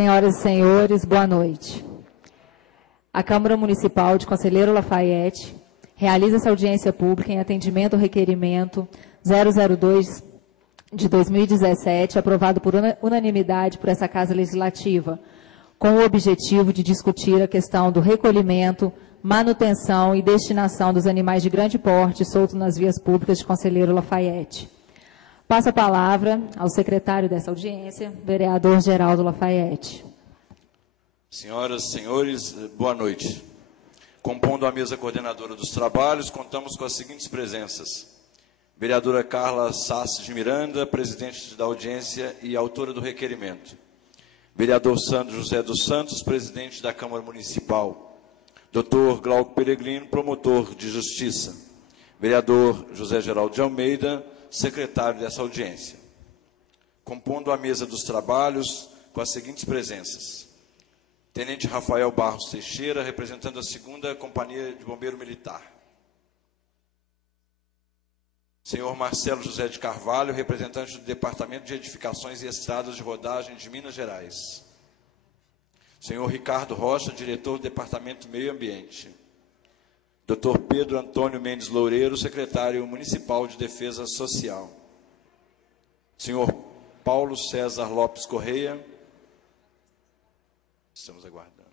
Senhoras e senhores, boa noite. A Câmara Municipal de Conselheiro Lafaiete realiza essa audiência pública em atendimento ao requerimento 002 de 2017, aprovado por unanimidade por essa Casa Legislativa, com o objetivo de discutir a questão do recolhimento, manutenção e destinação dos animais de grande porte soltos nas vias públicas de Conselheiro Lafaiete. Passo a palavra ao secretário dessa audiência, vereador Geraldo Lafaiete. Senhoras e senhores, boa noite. Compondo a mesa coordenadora dos trabalhos, contamos com as seguintes presenças. Vereadora Carla Sassi de Miranda, presidente da audiência e autora do requerimento. Vereador Sandro José dos Santos, presidente da Câmara Municipal. Dr. Glauco Peregrino, promotor de justiça. Vereador José Geraldo de Almeida, secretário dessa audiência. Compondo a mesa dos trabalhos com as seguintes presenças. Tenente Rafael Barros Teixeira, representando a 2ª Companhia de Bombeiro Militar. Senhor Marcelo José de Carvalho, representante do Departamento de Edificações e Estradas de Rodagem de Minas Gerais. Senhor Ricardo Rocha, diretor do Departamento do Meio Ambiente. Dr. Pedro Antônio Mendes Loureiro, secretário municipal de Defesa Social. Senhor Paulo César Lopes Correia. Estamos aguardando.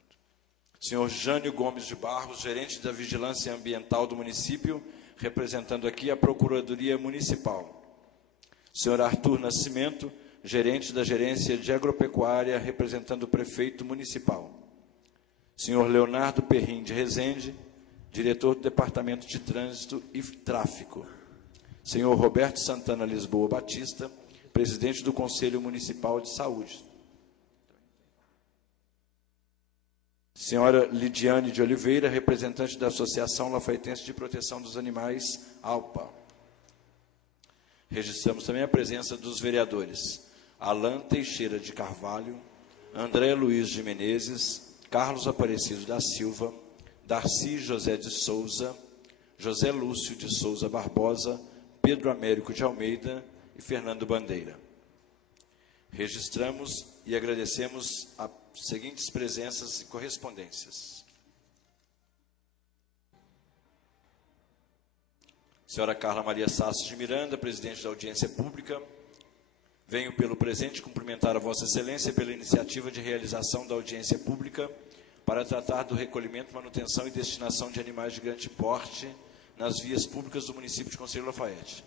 Senhor Jânio Gomes de Barros, gerente da Vigilância Ambiental do município, representando aqui a Procuradoria Municipal. Senhor Arthur Nascimento, gerente da Gerência de Agropecuária, representando o prefeito municipal. Senhor Leonardo Perrim de Rezende, diretor do Departamento de Trânsito e Tráfico. Senhor Roberto Santana Lisboa Batista, presidente do Conselho Municipal de Saúde. Senhora Lidiane de Oliveira, representante da Associação Lafaietense de Proteção dos Animais, ALPA. Registramos também a presença dos vereadores Alan Teixeira de Carvalho, André Luiz de Menezes, Carlos Aparecido da Silva, Darcy José de Souza, José Lúcio de Souza Barbosa, Pedro Américo de Almeida e Fernando Bandeira. Registramos e agradecemos as seguintes presenças e correspondências. Senhora Carla Maria Sassi de Miranda, presidente da audiência pública. Venho pelo presente cumprimentar a Vossa Excelência pela iniciativa de realização da audiência pública para tratar do recolhimento, manutenção e destinação de animais de grande porte nas vias públicas do município de Conselheiro Lafaiete.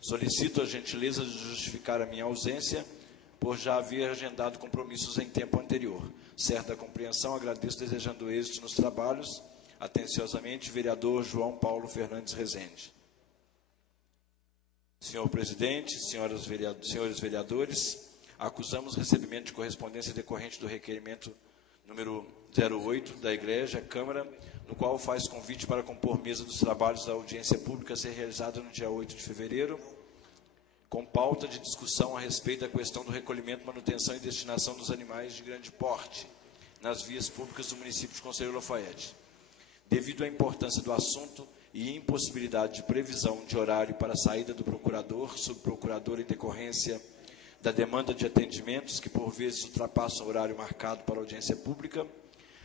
Solicito a gentileza de justificar a minha ausência, por já haver agendado compromissos em tempo anterior. Certa compreensão, agradeço, desejando êxito nos trabalhos. Atenciosamente, vereador João Paulo Fernandes Rezende. Senhor presidente, senhores vereadores, acusamos recebimento de correspondência decorrente do requerimento número 08 da Igreja, Câmara, no qual faz convite para compor mesa dos trabalhos da audiência pública a ser realizada no dia 8 de fevereiro, com pauta de discussão a respeito da questão do recolhimento, manutenção e destinação dos animais de grande porte nas vias públicas do município de Conselheiro Lafaiete. Devido à importância do assunto e impossibilidade de previsão de horário para a saída do procurador, subprocurador em decorrência da demanda de atendimentos que por vezes ultrapassam o horário marcado para a audiência pública,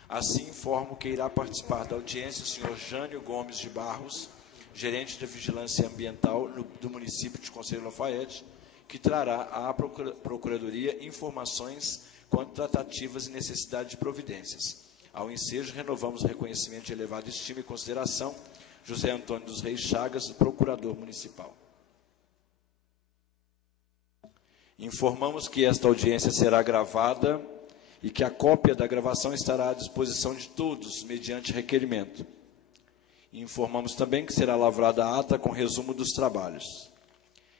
assim informo que irá participar da audiência o senhor Jânio Gomes de Barros, gerente de Vigilância Ambiental do município de Conselheiro Lafaiete, que trará à Procuradoria informações quanto tratativas e necessidade de providências. Ao ensejo, renovamos o reconhecimento de elevada estima e consideração José Antônio dos Reis Chagas, procurador municipal. Informamos que esta audiência será gravada e que a cópia da gravação estará à disposição de todos, mediante requerimento. Informamos também que será lavrada a ata com resumo dos trabalhos.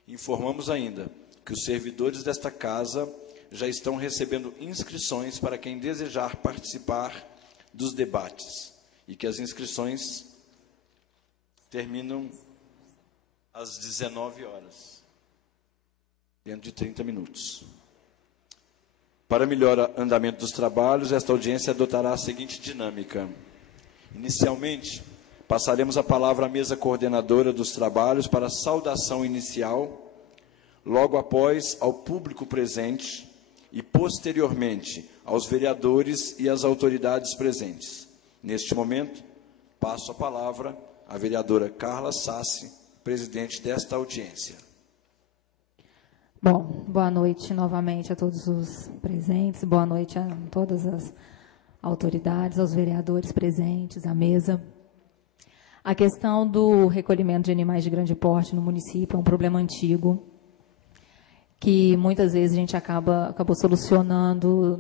Informamos ainda que os servidores desta casa já estão recebendo inscrições para quem desejar participar dos debates e que as inscrições terminam às 19 horas, dentro de 30 minutos. Para melhor andamento dos trabalhos, esta audiência adotará a seguinte dinâmica. Inicialmente, passaremos a palavra à mesa coordenadora dos trabalhos para a saudação inicial, logo após ao público presente e, posteriormente, aos vereadores e às autoridades presentes. Neste momento, passo a palavra à vereadora Carla Sassi, presidente desta audiência. Bom, boa noite novamente a todos os presentes, boa noite a todas as autoridades, aos vereadores presentes, à mesa. A questão do recolhimento de animais de grande porte no município é um problema antigo, que muitas vezes a gente acabou solucionando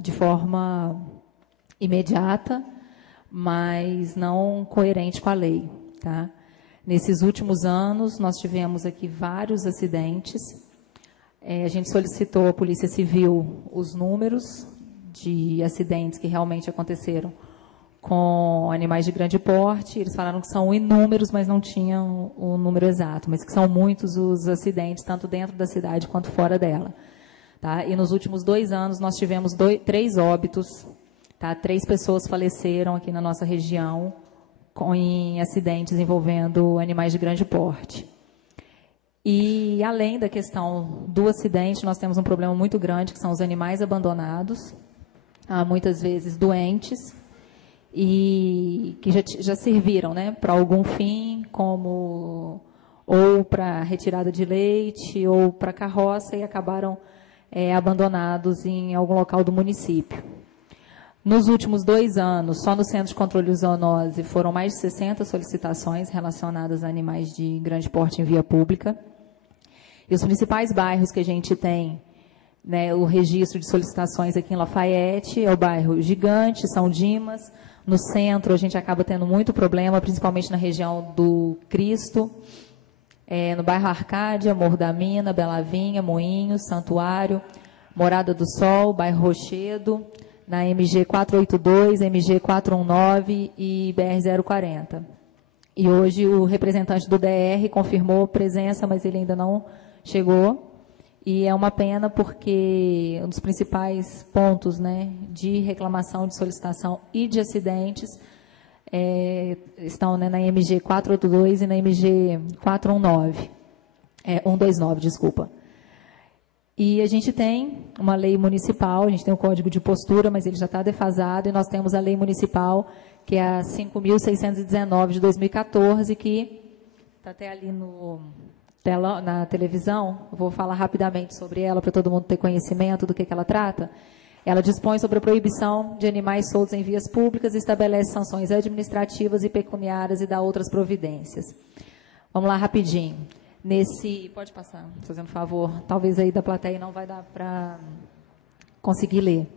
de forma imediata, mas não coerente com a lei. Tá? Nesses últimos anos, nós tivemos aqui vários acidentes. A gente solicitou à Polícia Civil os números de acidentes que realmente aconteceram com animais de grande porte. Eles falaram que são inúmeros, mas não tinham o número exato, mas que são muitos os acidentes, tanto dentro da cidade quanto fora dela. Tá? E nos últimos 2 anos, nós tivemos 3 óbitos, tá? 3 pessoas faleceram aqui na nossa região em acidentes envolvendo animais de grande porte. E, além da questão do acidente, nós temos um problema muito grande, que são os animais abandonados, muitas vezes doentes, e que já serviram, né, para algum fim, como ou para retirada de leite, ou para carroça, e acabaram abandonados em algum local do município. Nos últimos 2 anos, só no Centro de Controle de Zoonose, foram mais de 60 solicitações relacionadas a animais de grande porte em via pública. E os principais bairros que a gente tem, né, o registro de solicitações aqui em Lafayette, é o bairro Gigante, São Dimas. No centro, a gente acaba tendo muito problema, principalmente na região do Cristo, no bairro Arcádia, Morro da Mina, Bela Vinha, Moinhos, Santuário, Morada do Sol, bairro Rochedo, na MG 482, MG 419 e BR 040. E hoje o representante do DR confirmou presença, mas ele ainda não chegou. E é uma pena porque um dos principais pontos, né, de reclamação, de solicitação e de acidentes estão, né, na MG 482 e na MG 419, 129, desculpa. E a gente tem uma lei municipal, a gente tem um código de postura, mas ele já está defasado, e nós temos a lei municipal, que é a 5.619 de 2014, que está até ali na televisão. Eu vou falar rapidamente sobre ela, para todo mundo ter conhecimento do que ela trata. Ela dispõe sobre a proibição de animais soltos em vias públicas e estabelece sanções administrativas e pecuniárias e dá outras providências. Vamos lá, rapidinho. Pode passar, fazendo favor, talvez aí da plateia não vai dar para conseguir ler,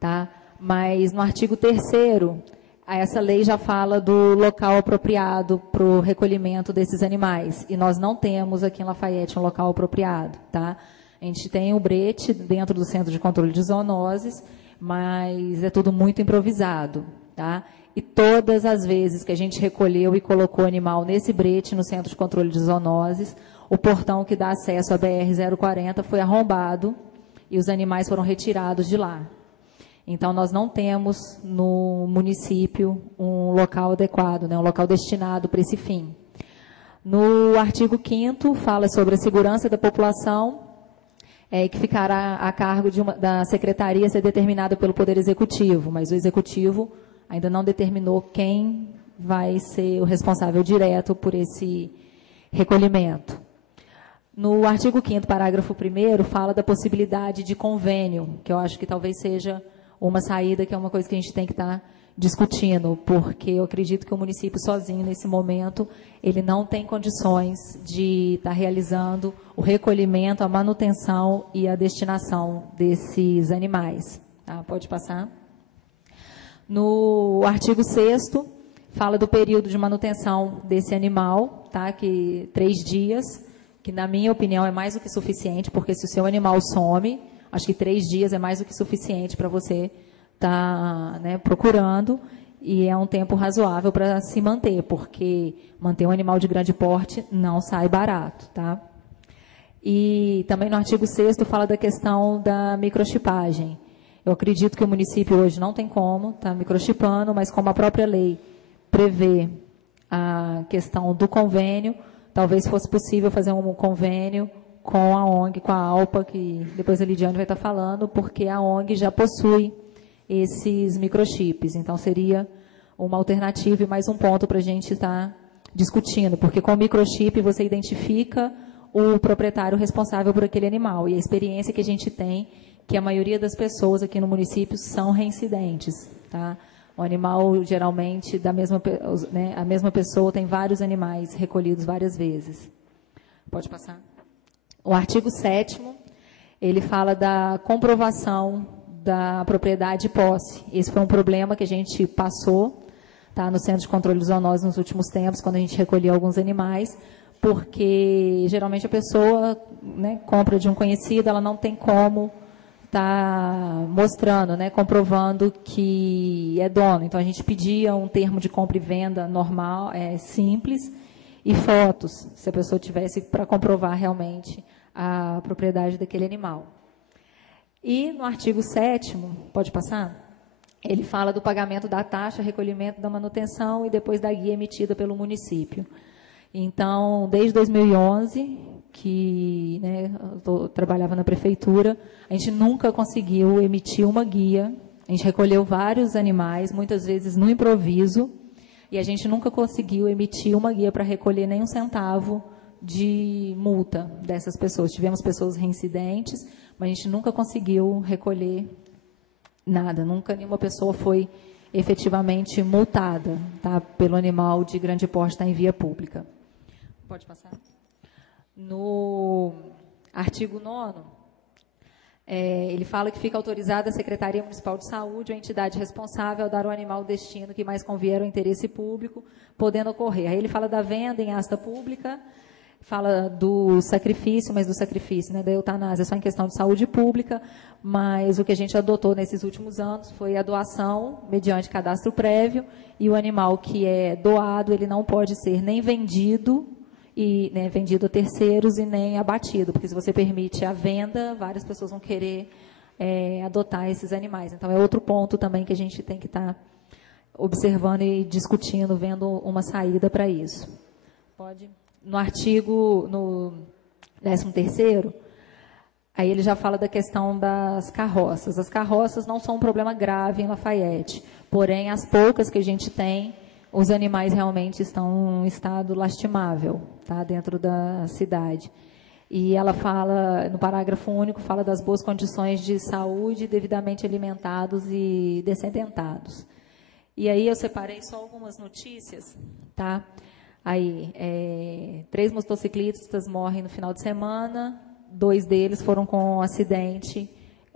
tá? Mas no artigo 3º, essa lei já fala do local apropriado para o recolhimento desses animais, e nós não temos aqui em Lafayette um local apropriado, tá? A gente tem o brete dentro do Centro de Controle de Zoonoses, mas é tudo muito improvisado, tá? E todas as vezes que a gente recolheu e colocou animal nesse brete, no Centro de Controle de Zoonoses, o portão que dá acesso à BR-040 foi arrombado e os animais foram retirados de lá. Então, nós não temos no município um local adequado, né, um local destinado para esse fim. No artigo 5º, fala sobre a segurança da população, que ficará a cargo da secretaria a ser determinada pelo Poder Executivo, mas o Executivo ainda não determinou quem vai ser o responsável direto por esse recolhimento. No artigo 5º, parágrafo 1º, fala da possibilidade de convênio, que eu acho que talvez seja uma saída, que é uma coisa que a gente tem que estar discutindo, porque eu acredito que o município sozinho, nesse momento, ele não tem condições de estar realizando o recolhimento, a manutenção e a destinação desses animais. Tá? Pode passar. No artigo 6º, fala do período de manutenção desse animal, tá? Que 3 dias, que na minha opinião é mais do que suficiente, porque se o seu animal some, acho que 3 dias é mais do que suficiente para você estar, né, procurando, e é um tempo razoável para se manter, porque manter um animal de grande porte não sai barato, tá? E também no artigo 6º fala da questão da microchipagem. Eu acredito que o município hoje não tem como estar microchipando, mas como a própria lei prevê a questão do convênio, talvez fosse possível fazer um convênio com a ONG, com a ALPA, que depois a Lidiane vai estar falando, porque a ONG já possui esses microchips. Então, seria uma alternativa e mais um ponto para a gente estar discutindo, porque com o microchip você identifica o proprietário responsável por aquele animal. E a experiência que a gente tem, que a maioria das pessoas aqui no município são reincidentes. Tá? O animal, geralmente, a mesma pessoa tem vários animais recolhidos várias vezes. Pode passar. O artigo 7º, ele fala da comprovação da propriedade e posse. Esse foi um problema que a gente passou, tá, no Centro de Controle de Zoonose nos últimos tempos, quando a gente recolhia alguns animais, porque geralmente a pessoa, né, compra de um conhecido, ela não tem como estar mostrando, né, comprovando que é dono. Então, a gente pedia um termo de compra e venda normal, simples, e fotos, se a pessoa tivesse para comprovar realmente a propriedade daquele animal. E no artigo 7º, pode passar? Ele fala do pagamento da taxa, recolhimento da manutenção e depois da guia emitida pelo município. Então, desde 2011, que, né, eu trabalhava na prefeitura, a gente nunca conseguiu emitir uma guia. A gente recolheu vários animais, muitas vezes no improviso, e a gente nunca conseguiu emitir uma guia para recolher nem um centavo de multa dessas pessoas. Tivemos pessoas reincidentes, mas a gente nunca conseguiu recolher nada. Nunca nenhuma pessoa foi efetivamente multada, tá, pelo animal de grande porte estar em via pública. Pode passar? No artigo 9º, ele fala que fica autorizada a Secretaria Municipal de Saúde ou a entidade responsável a dar ao animal o destino que mais convier ao interesse público, podendo ocorrer. Aí ele fala da venda em asta pública, fala do sacrifício, mas do sacrifício, né, da eutanásia, só em questão de saúde pública, mas o que a gente adotou nesses últimos anos foi a doação mediante cadastro prévio, e o animal que é doado, ele não pode ser nem vendido, né, vendido a terceiros e nem abatido, porque se você permite a venda, várias pessoas vão querer adotar esses animais. Então, é outro ponto também que a gente tem que estar observando e discutindo, vendo uma saída para isso. Pode? No 13º, aí ele já fala da questão das carroças. As carroças não são um problema grave em Lafayette, porém, as poucas que a gente tem, os animais realmente estão em estado lastimável, tá, dentro da cidade. E ela fala, no parágrafo único, fala das boas condições de saúde, devidamente alimentados e dessedentados. E aí eu separei só algumas notícias, tá? Aí, 3 motociclistas morrem no final de semana, 2 deles foram com um acidente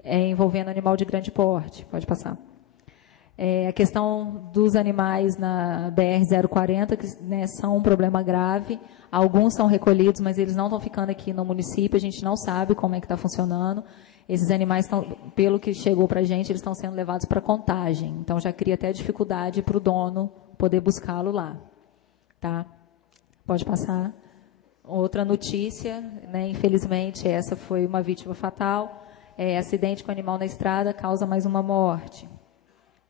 envolvendo animal de grande porte. Pode passar. A questão dos animais na BR-040, que, né, são um problema grave. Alguns são recolhidos, mas eles não estão ficando aqui no município, a gente não sabe como é que está funcionando. Esses animais, pelo que chegou para a gente, eles estão sendo levados para contagem. Então, já cria até dificuldade para o dono poder buscá-lo lá. Tá? Pode passar. Outra notícia, né, infelizmente, essa foi uma vítima fatal. Acidente com animal na estrada causa mais uma morte.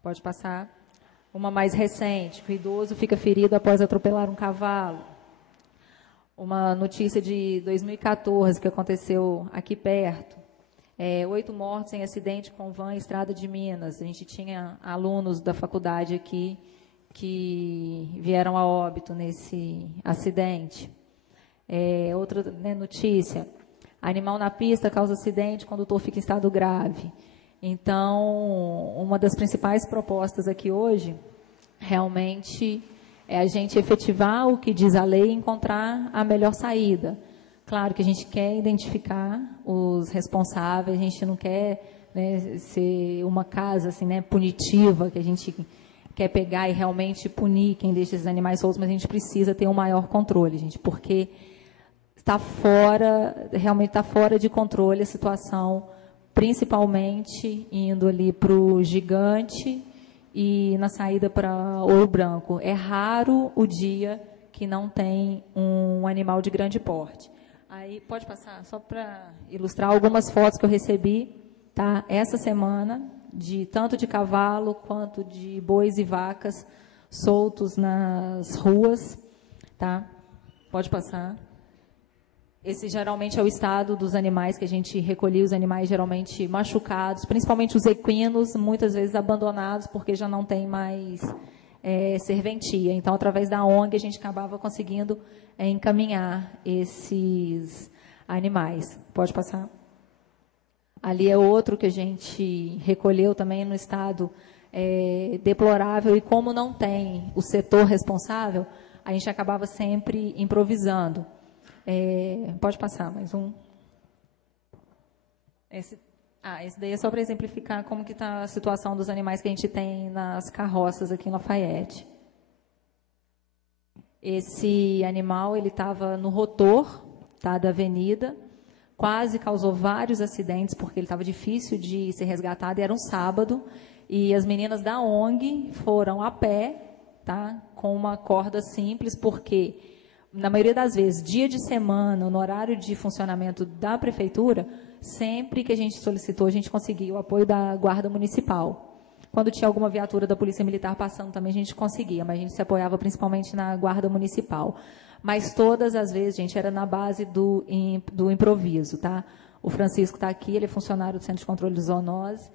Pode passar. Uma mais recente, o idoso fica ferido após atropelar um cavalo. Uma notícia de 2014, que aconteceu aqui perto. 8 mortos em acidente com van em estrada de Minas. A gente tinha alunos da faculdade aqui que vieram a óbito nesse acidente. Outra, né, notícia, animal na pista causa acidente, condutor fica em estado grave. Então, uma das principais propostas aqui hoje, realmente, é a gente efetivar o que diz a lei e encontrar a melhor saída. Claro que a gente quer identificar os responsáveis, a gente não quer, né, ser uma casa assim, né, punitiva, que a gente quer pegar e realmente punir quem deixa esses animais soltos, mas a gente precisa ter um maior controle, gente, porque está fora, realmente está fora de controle a situação, principalmente indo ali para o Gigante e na saída para Ouro Branco. É raro o dia que não tem um animal de grande porte. Aí, pode passar, só para ilustrar algumas fotos que eu recebi, tá, essa semana, tanto de cavalo quanto de bois e vacas soltos nas ruas, tá? Pode passar. Esse geralmente é o estado dos animais que a gente recolhia, os animais geralmente machucados, principalmente os equinos, muitas vezes abandonados porque já não tem mais serventia. Então, através da ONG, a gente acabava conseguindo encaminhar esses animais. Pode passar? Ali é outro que a gente recolheu também no estado deplorável, e como não tem o setor responsável, a gente acabava sempre improvisando. Pode passar mais um. Esse daí é só para exemplificar como que está a situação dos animais que a gente tem nas carroças aqui em Lafayette. Esse animal, ele estava no rotor, tá, da avenida, quase causou vários acidentes, porque ele estava difícil de ser resgatado, e era um sábado, e as meninas da ONG foram a pé, tá, com uma corda simples, porque, na maioria das vezes, dia de semana, no horário de funcionamento da prefeitura, sempre que a gente solicitou, a gente conseguiu o apoio da Guarda Municipal. Quando tinha alguma viatura da Polícia Militar passando também, a gente conseguia, mas a gente se apoiava principalmente na Guarda Municipal. Mas todas as vezes, gente, era na base do improviso, tá? O Francisco está aqui, ele é funcionário do Centro de Controle de Zoonose.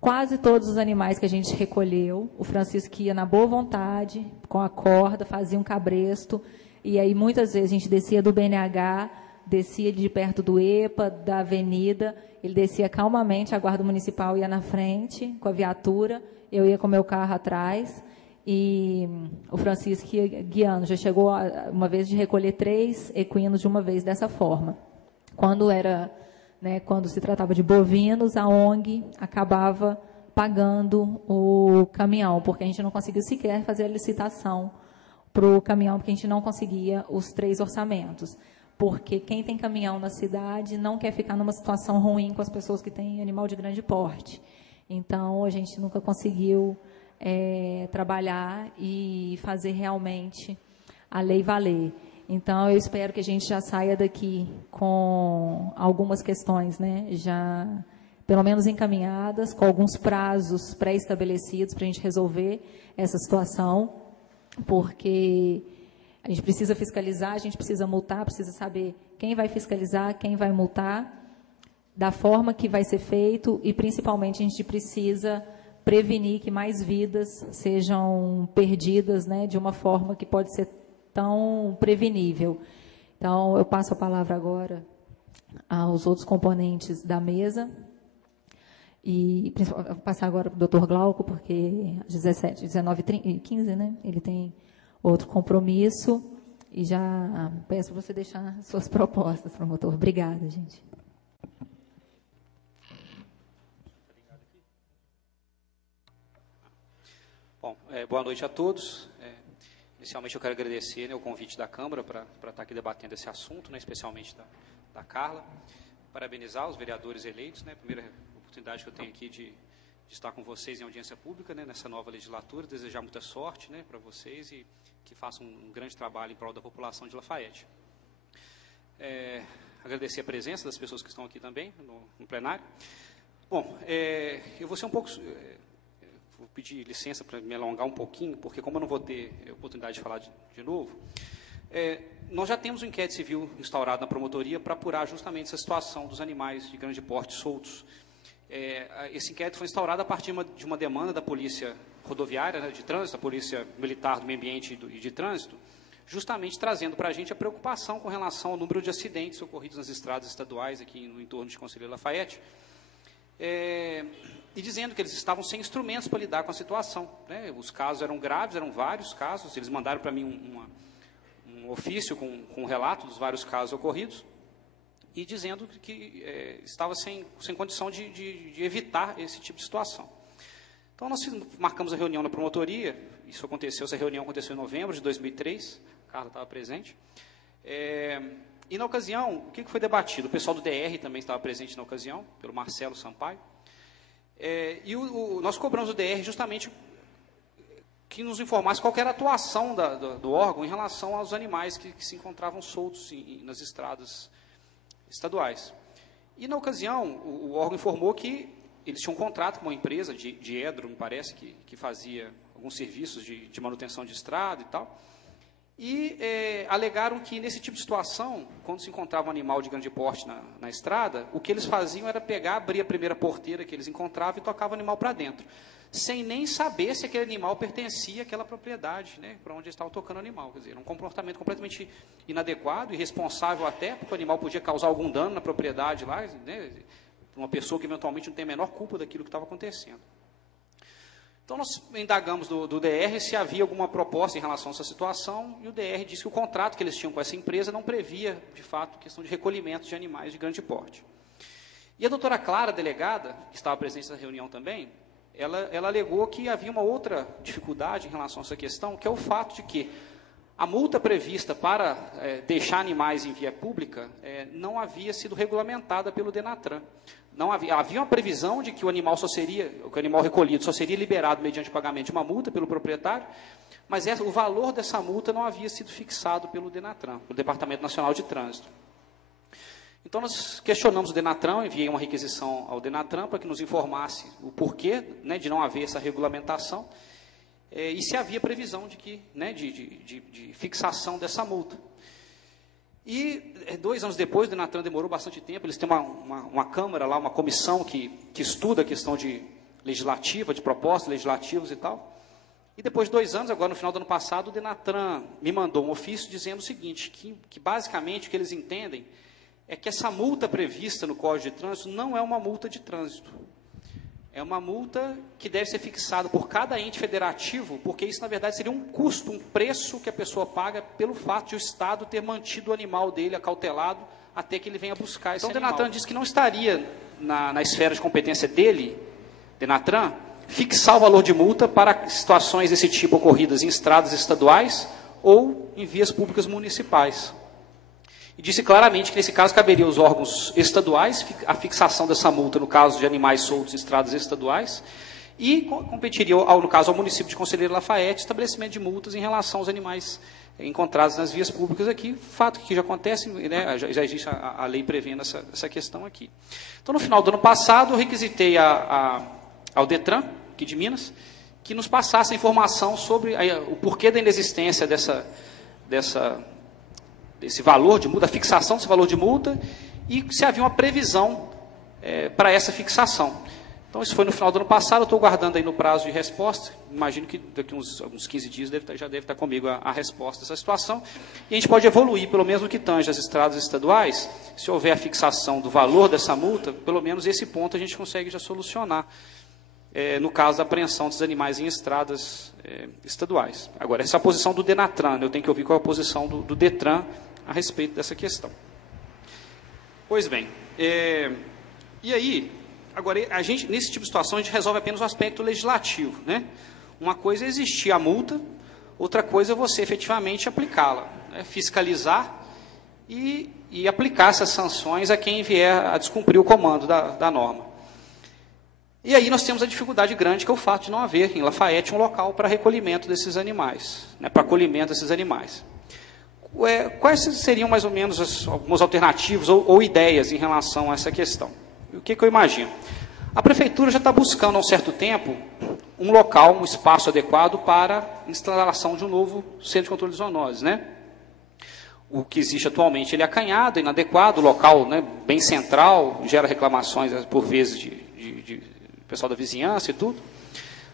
Quase todos os animais que a gente recolheu, o Francisco ia na boa vontade, com a corda, fazia um cabresto, e aí muitas vezes a gente descia do BNH, descia de perto do EPA, da avenida, ele descia calmamente, a Guarda Municipal ia na frente, com a viatura, eu ia com o meu carro atrás, e o Francisco ia guiando. Já chegou uma vez de recolher 3 equinos de uma vez dessa forma. Quando se tratava de bovinos, a ONG acabava pagando o caminhão, porque a gente não conseguiu sequer fazer a licitação para o caminhão, porque a gente não conseguia os 3 orçamentos. Porque quem tem caminhão na cidade não quer ficar numa situação ruim com as pessoas que têm animal de grande porte. Então, a gente nunca conseguiu trabalhar e fazer realmente a lei valer. Então, eu espero que a gente já saia daqui com algumas questões, né, já pelo menos encaminhadas, com alguns prazos pré-estabelecidos para a gente resolver essa situação, porque a gente precisa fiscalizar, a gente precisa multar, precisa saber quem vai fiscalizar, quem vai multar, da forma que vai ser feito, e, principalmente, a gente precisa prevenir que mais vidas sejam perdidas, né, de uma forma que pode ser tão prevenível. Então, eu passo a palavra agora aos outros componentes da mesa, e vou passar agora para o doutor Glauco, porque às 19h15, né, ele tem outro compromisso, e já peço para você deixar suas propostas, promotor. Obrigada, gente. Bom, boa noite a todos. Inicialmente, eu quero agradecer, né, o convite da Câmara para estar aqui debatendo esse assunto, né, especialmente da Carla. Parabenizar os vereadores eleitos, né, primeira oportunidade que eu tenho aqui de estar com vocês em audiência pública, né, nessa nova legislatura. Desejar muita sorte, né, para vocês, e que façam um grande trabalho em prol da população de Lafayette. Agradecer a presença das pessoas que estão aqui também no plenário. Bom, eu vou ser um pouco... vou pedir licença para me alongar um pouquinho, porque como eu não vou ter oportunidade de falar de novo, nós já temos um inquérito civil instaurado na promotoria para apurar justamente essa situação dos animais de grande porte soltos. Esse inquérito foi instaurado a partir de uma demanda da Polícia Rodoviária, né, de Trânsito, da Polícia Militar do Meio Ambiente e de Trânsito, justamente trazendo para a gente a preocupação com relação ao número de acidentes ocorridos nas estradas estaduais aqui no entorno de Conselheiro Lafayette, e dizendo que eles estavam sem instrumentos para lidar com a situação, né? Os casos eram graves, eram vários casos. Eles mandaram para mim um ofício com um relato dos vários casos ocorridos, e dizendo que estava sem condição de evitar esse tipo de situação. Então, nós marcamos a reunião na promotoria. Essa reunião aconteceu em novembro de 2003, a Carla estava presente. E, na ocasião, o que foi debatido? O pessoal do DR também estava presente na ocasião, pelo Marcelo Sampaio. Nós cobramos o DR justamente que nos informasse qual era a atuação do órgão em relação aos animais que se encontravam soltos nas estradas estaduais. E, na ocasião, o órgão informou que eles tinham um contrato com uma empresa de Edro, me parece, que fazia alguns serviços de manutenção de estrada e tal, E alegaram que, nesse tipo de situação, quando se encontrava um animal de grande porte na estrada, o que eles faziam era pegar, abrir a primeira porteira que eles encontravam e tocavam o animal para dentro, sem nem saber se aquele animal pertencia àquela propriedade, né, para onde eles estavam tocando o animal. Quer dizer, era um comportamento completamente inadequado, irresponsável até, porque o animal podia causar algum dano na propriedade lá, né, uma pessoa que eventualmente não tem a menor culpa daquilo que estava acontecendo. Então, nós indagamos do DR se havia alguma proposta em relação a essa situação, e o DR disse que o contrato que eles tinham com essa empresa não previa, de fato, questão de recolhimento de animais de grande porte. E a doutora Clara, delegada, que estava presente nessa reunião também, ela alegou que havia uma outra dificuldade em relação a essa questão, que é o fato de que a multa prevista para deixar animais em via pública não havia sido regulamentada pelo DENATRAN. Não havia uma previsão de que o animal recolhido só seria liberado mediante pagamento de uma multa pelo proprietário, mas o valor dessa multa não havia sido fixado pelo DENATRAN, pelo Departamento Nacional de Trânsito. Então, nós questionamos o DENATRAN, enviei uma requisição ao DENATRAN para que nos informasse o porquê, né, de não haver essa regulamentação, e se havia previsão de fixação dessa multa. E 2 anos depois, o DENATRAN demorou bastante tempo, eles têm uma Câmara lá, uma comissão que estuda a questão legislativa, de propostas legislativas e tal. E depois de 2 anos, agora no final do ano passado, o DENATRAN me mandou um ofício dizendo o seguinte, que basicamente o que eles entendem é que essa multa prevista no Código de Trânsito não é uma multa de trânsito. É uma multa que deve ser fixada por cada ente federativo, porque isso, na verdade, seria um custo, um preço que a pessoa paga pelo fato de o Estado ter mantido o animal dele acautelado até que ele venha buscar esse animal. Então, o DENATRAN disse que não estaria na esfera de competência dele, DENATRAN, fixar o valor de multa para situações desse tipo ocorridas em estradas estaduais ou em vias públicas municipais. E disse claramente que, nesse caso, caberia aos órgãos estaduais a fixação dessa multa no caso de animais soltos em estradas estaduais e competiria, no caso, ao município de Conselheiro Lafayette, estabelecimento de multas em relação aos animais encontrados nas vias públicas aqui, fato que já acontece, né, já existe a lei prevendo essa questão aqui. Então, no final do ano passado, eu requisitei ao DETRAN, aqui de Minas, que nos passasse a informação sobre o porquê da inexistência desse valor de multa, a fixação desse valor de multa, e se havia uma previsão para essa fixação. Então, isso foi no final do ano passado, eu estou guardando aí no prazo de resposta, imagino que daqui uns 15 dias já deve estar comigo a resposta dessa situação, e a gente pode evoluir, pelo menos no que tange as estradas estaduais, se houver a fixação do valor dessa multa, pelo menos esse ponto a gente consegue já solucionar, no caso da apreensão dos animais em estradas estaduais. Agora, essa é a posição do DENATRAN, eu tenho que ouvir qual é a posição do DETRAN a respeito dessa questão. Pois bem, e aí, agora, nesse tipo de situação, a gente resolve apenas o aspecto legislativo, né? Uma coisa é existir a multa, outra coisa é você efetivamente aplicá-la, né? Fiscalizar e aplicar essas sanções a quem vier a descumprir o comando da norma. E aí nós temos a dificuldade grande, que é o fato de não haver em Lafayette um local para recolhimento desses animais, né, para acolhimento desses animais. Quais seriam mais ou menos algumas alternativas ou ideias em relação a essa questão? O que eu imagino? A Prefeitura já está buscando há um certo tempo um local, um espaço adequado para a instalação de um novo centro de controle de zoonoses, né? O que existe atualmente ele é acanhado, inadequado, o local, né, bem central, gera reclamações por vezes de pessoal da vizinhança e tudo.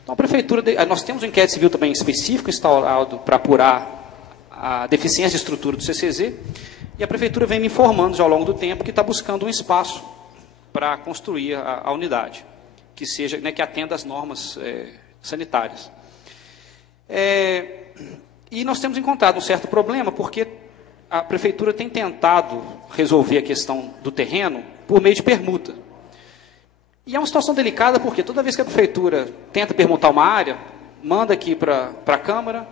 Então, a Prefeitura, nós temos um inquérito civil também específico instaurado para apurar a deficiência de estrutura do CCZ, e a Prefeitura vem me informando já ao longo do tempo que está buscando um espaço para construir a unidade, que seja, né, que atenda às normas sanitárias. E nós temos encontrado um certo problema, porque a Prefeitura tem tentado resolver a questão do terreno por meio de permuta. E é uma situação delicada, porque toda vez que a Prefeitura tenta permutar uma área, manda aqui para a Câmara,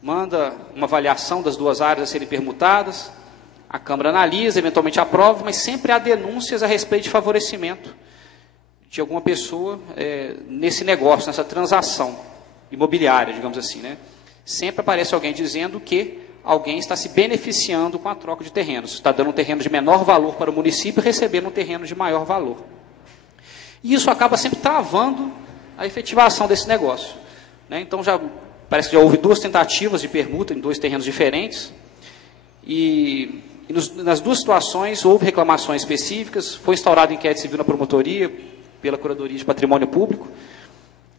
manda uma avaliação das 2 áreas a serem permutadas, a Câmara analisa, eventualmente aprova, mas sempre há denúncias a respeito de favorecimento de alguma pessoa nesse negócio, nessa transação imobiliária, digamos assim, né? Sempre aparece alguém dizendo que alguém está se beneficiando com a troca de terrenos, está dando um terreno de menor valor para o município e recebendo um terreno de maior valor. E isso acaba sempre travando a efetivação desse negócio, né? Então, já parece que já houve 2 tentativas de permuta em 2 terrenos diferentes, e nas 2 situações houve reclamações específicas, foi instaurado inquérito civil na promotoria, pela Curadoria de Patrimônio Público,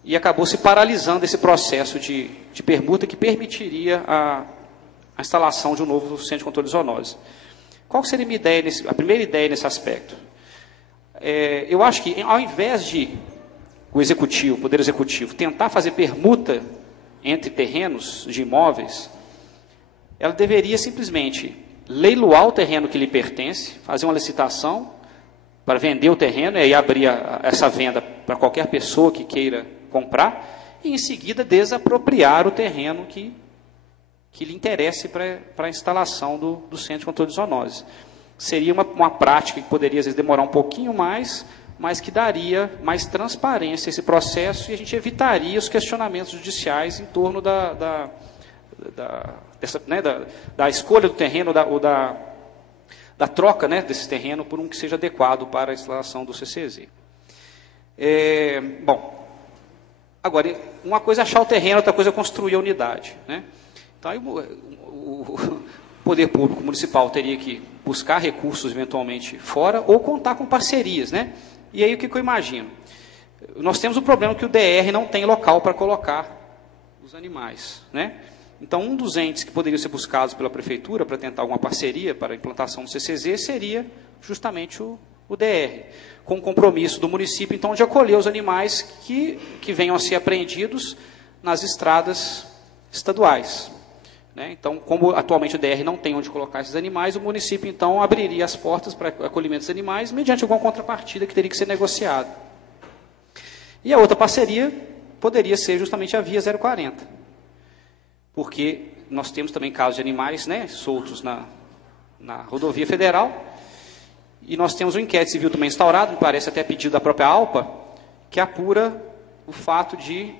e acabou se paralisando esse processo de permuta que permitiria a instalação de um novo centro de controle de zoonose. Qual seria a minha ideia a primeira ideia nesse aspecto? Eu acho que, ao invés de o Poder Executivo, tentar fazer permuta entre terrenos de imóveis, ela deveria simplesmente leiloar o terreno que lhe pertence, fazer uma licitação para vender o terreno e abrir essa venda para qualquer pessoa que queira comprar, e em seguida desapropriar o terreno que lhe interesse para a instalação do centro de controle de zoonose. Seria uma prática que poderia, às vezes, demorar um pouquinho mais, mas que daria mais transparência a esse processo, e a gente evitaria os questionamentos judiciais em torno da escolha do terreno ou da troca, né, desse terreno por um que seja adequado para a instalação do CCZ. Bom, agora, uma coisa é achar o terreno, outra coisa é construir a unidade, né? Então, aí, o poder público municipal teria que buscar recursos eventualmente fora ou contar com parcerias, né? E aí o que eu imagino? Nós temos o problema que o DR não tem local para colocar os animais, né? Então, um dos entes que poderiam ser buscados pela prefeitura para tentar alguma parceria para a implantação do CCZ seria justamente o DR, com o compromisso do município, então, de acolher os animais que venham a ser apreendidos nas estradas estaduais, né? Então, como atualmente o DR não tem onde colocar esses animais, o município, então, abriria as portas para acolhimento dos animais, mediante alguma contrapartida que teria que ser negociada. E a outra parceria poderia ser justamente a Via 040, porque nós temos também casos de animais, né, soltos na rodovia federal, e nós temos um inquérito civil também instaurado, me parece até pedido da própria ALPA, que apura o fato de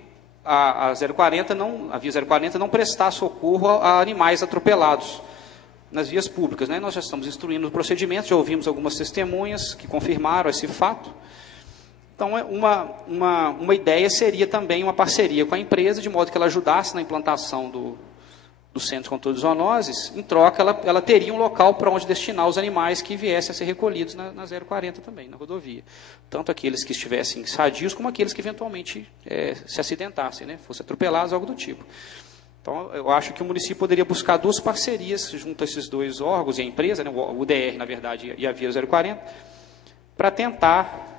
a Via 040 não prestar socorro a animais atropelados nas vias públicas, né? Nós já estamos instruindo o procedimento, já ouvimos algumas testemunhas que confirmaram esse fato. Então, uma ideia seria também uma parceria com a empresa, de modo que ela ajudasse na implantação do Centro de Controle de Zoonoses. Em troca, ela teria um local para onde destinar os animais que viessem a ser recolhidos na 040 também, na rodovia. Tanto aqueles que estivessem sadios, como aqueles que eventualmente se acidentassem, né, fossem atropelados, algo do tipo. Então, eu acho que o município poderia buscar 2 parcerias junto a esses 2 órgãos e a empresa, né, o DR, na verdade, e a Via 040, para tentar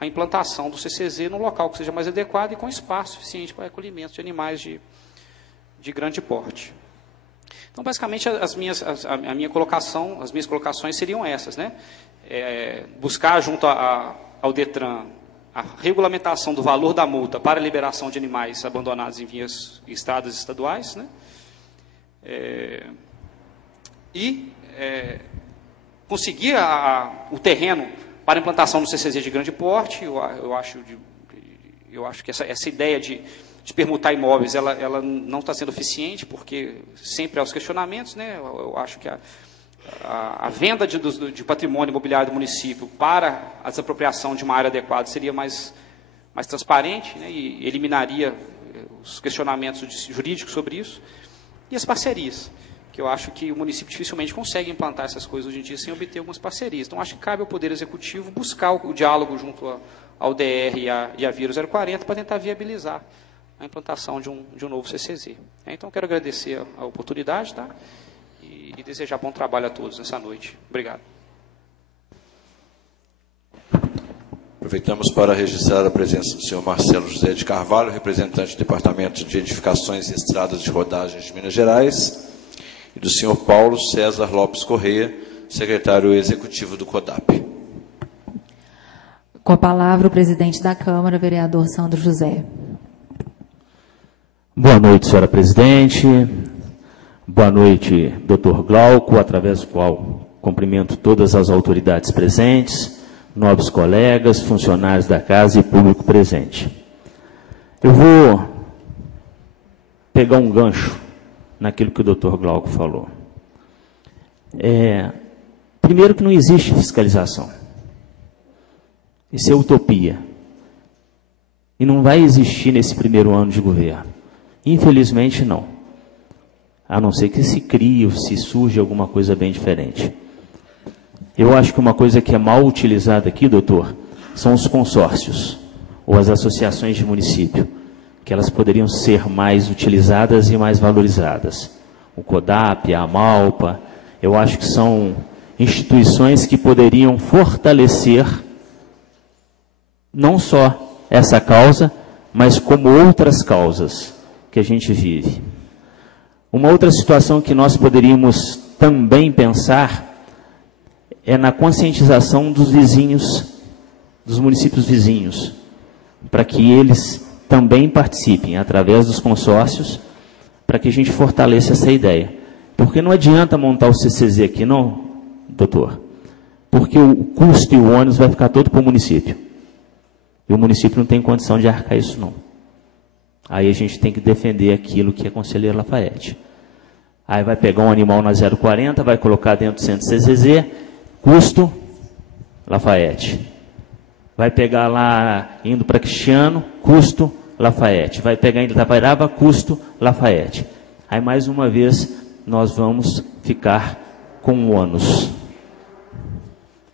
a implantação do CCZ num local que seja mais adequado e com espaço suficiente para acolhimento de animais de grande porte. Então, basicamente, as minhas colocações seriam essas, né? Buscar junto ao DETRAN a regulamentação do valor da multa para a liberação de animais abandonados em estradas estaduais, né? Conseguir o terreno para a implantação do CCZ de grande porte. Eu acho que essa ideia de permutar imóveis, ela não está sendo eficiente, porque sempre há os questionamentos, né? Eu acho que a venda de patrimônio imobiliário do município para a desapropriação de uma área adequada seria mais transparente, né? E eliminaria os questionamentos jurídicos sobre isso. E as parcerias, que eu acho que o município dificilmente consegue implantar essas coisas hoje em dia sem obter algumas parcerias. Então, acho que cabe ao Poder Executivo buscar o diálogo junto ao DR e a Via 040 para tentar viabilizar a implantação de um novo CCZ. Então, quero agradecer a oportunidade, tá? E desejar bom trabalho a todos nessa noite. Obrigado. Aproveitamos para registrar a presença do senhor Marcelo José de Carvalho, representante do Departamento de Edificações e Estradas de Rodagens de Minas Gerais, e do senhor Paulo César Lopes Correia, secretário executivo do CODAP. Com a palavra, o presidente da Câmara, vereador Sandro José. Boa noite, senhora presidente. Boa noite, doutor Glauco, através do qual cumprimento todas as autoridades presentes, nobres colegas, funcionários da casa e público presente. Eu vou pegar um gancho naquilo que o doutor Glauco falou. Primeiro que não existe fiscalização. Isso é utopia. E não vai existir nesse primeiro ano de governo. Infelizmente, não. A não ser que se crie ou se surge alguma coisa bem diferente. Eu acho que uma coisa que é mal utilizada aqui, doutor, são os consórcios ou as associações de município, que elas poderiam ser mais utilizadas e mais valorizadas. O CODAP, a AMALPA, eu acho que são instituições que poderiam fortalecer não só essa causa, mas como outras causas que a gente vive. Uma outra situação que nós poderíamos também pensar é na conscientização dos vizinhos, dos municípios vizinhos, para que eles também participem através dos consórcios, para que a gente fortaleça essa ideia. Porque não adianta montar o CCZ aqui, não, doutor, porque o custo e o ônus vai ficar todo para o município. E o município não tem condição de arcar isso, não. Aí a gente tem que defender aquilo que é Conselheiro Lafaiete. Aí vai pegar um animal na 040, vai colocar dentro do centro CCZ, custo Lafaiete. Vai pegar lá, indo para Cristiano, custo Lafaiete. Vai pegar em Itapairaba, custo Lafaiete. Aí mais uma vez nós vamos ficar com o ônus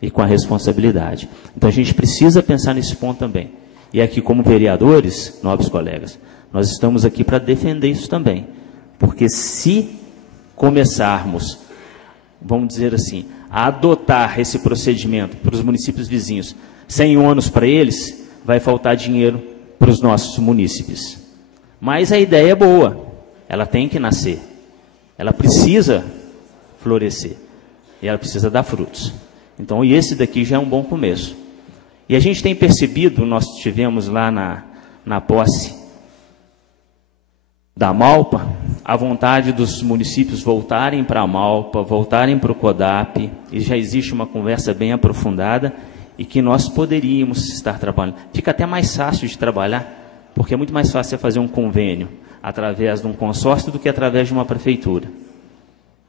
e com a responsabilidade. Então a gente precisa pensar nesse ponto também. E aqui como vereadores, nobres colegas, nós estamos aqui para defender isso também. Porque se começarmos, vamos dizer assim, a adotar esse procedimento para os municípios vizinhos, sem ônus para eles, vai faltar dinheiro para os nossos munícipes. Mas a ideia é boa, ela tem que nascer, ela precisa florescer, e ela precisa dar frutos. Então, e esse daqui já é um bom começo. E a gente tem percebido, nós tivemos lá na posse da Malpa, a vontade dos municípios voltarem para a Malpa, voltarem para o CODAP, e já existe uma conversa bem aprofundada, e que nós poderíamos estar trabalhando. Fica até mais fácil de trabalhar, porque é muito mais fácil você fazer um convênio através de um consórcio do que através de uma prefeitura.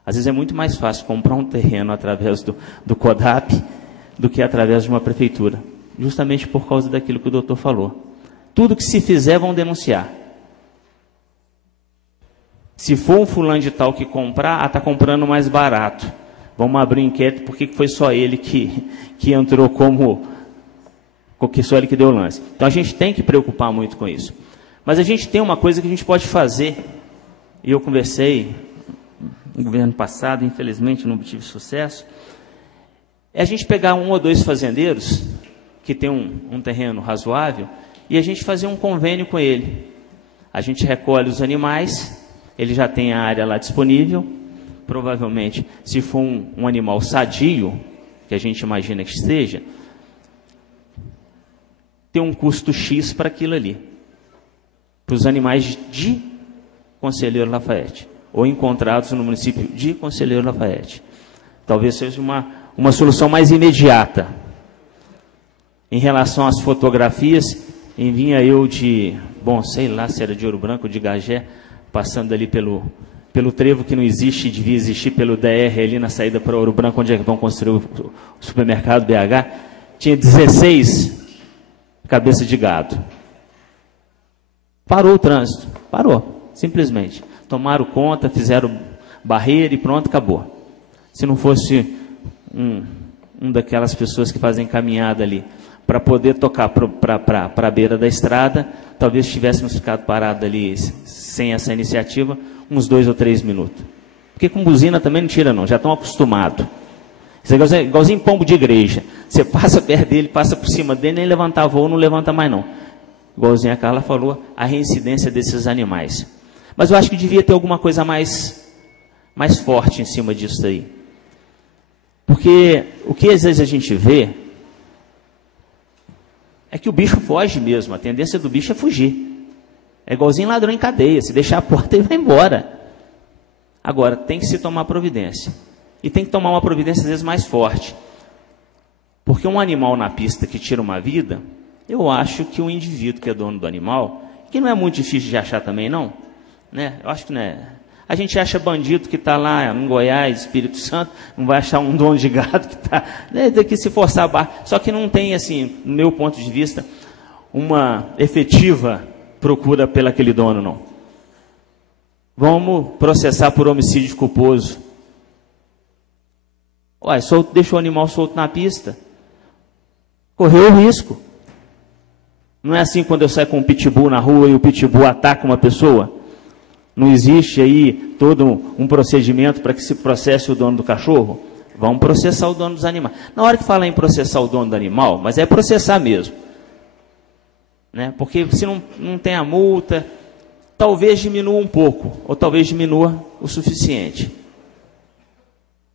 Às vezes é muito mais fácil comprar um terreno através do CODAP do que através de uma prefeitura, justamente por causa daquilo que o doutor falou. Tudo que se fizer vão denunciar. Se for um fulano de tal que comprar, está comprando mais barato. Vamos abrir um inquérito porque foi só ele que entrou que só ele que deu o lance. Então a gente tem que preocupar muito com isso. Mas a gente tem uma coisa que a gente pode fazer, e eu conversei no governo passado, infelizmente não tive sucesso, é a gente pegar um ou dois fazendeiros que tem um terreno razoável e a gente fazer um convênio com ele. A gente recolhe os animais, ele já tem a área lá disponível. Provavelmente, se for um animal sadio, que a gente imagina que esteja, tem um custo X para aquilo ali, para os animais de Conselheiro Lafaiete, ou encontrados no município de Conselheiro Lafaiete. Talvez seja uma solução mais imediata. Em relação às fotografias, vinha eu sei lá se era de Ouro Branco ou de Gagé, passando ali pelo trevo que não existe, devia existir pelo DR ali na saída para Ouro Branco, onde é que vão construir o supermercado BH, tinha 16 cabeças de gado. Parou o trânsito, parou, simplesmente. Tomaram conta, fizeram barreira e pronto, acabou. Se não fosse um daquelas pessoas que fazem caminhada ali, para poder tocar para a beira da estrada, talvez tivéssemos ficado parados ali sem essa iniciativa, uns 2 ou 3 minutos. Porque com buzina também não tira não, já estão acostumados. Isso é igualzinho pombo de igreja. Você passa perto dele, passa por cima dele, nem levantar voo, não levanta mais não. Igualzinho a Carla falou, a reincidência desses animais. Mas eu acho que devia ter alguma coisa mais forte em cima disso aí. Porque o que às vezes a gente vê é que o bicho foge mesmo, a tendência do bicho é fugir. É igualzinho ladrão em cadeia, se deixar a porta ele vai embora. Agora, tem que se tomar providência. E tem que tomar uma providência às vezes mais forte. Porque um animal na pista que tira uma vida, eu acho que o indivíduo que é dono do animal, que não é muito difícil de achar também não, né? Eu acho que não é. A gente acha bandido que está lá em Goiás, Espírito Santo, não vai achar um dono de gado que está, né, daqui se forçar a barra. Só que não tem, assim, no meu ponto de vista, uma efetiva procura pelo aquele dono, não. Vamos processar por homicídio culposo. Ué, deixou o animal solto na pista. Correu o risco. Não é assim quando eu saio com um pitbull na rua e o pitbull ataca uma pessoa? Não existe aí todo um procedimento para que se processe o dono do cachorro? Vamos processar o dono dos animais. Na hora que fala em processar o dono do animal, mas é processar mesmo. Né? Porque se não tem a multa, talvez diminua um pouco, ou talvez diminua o suficiente.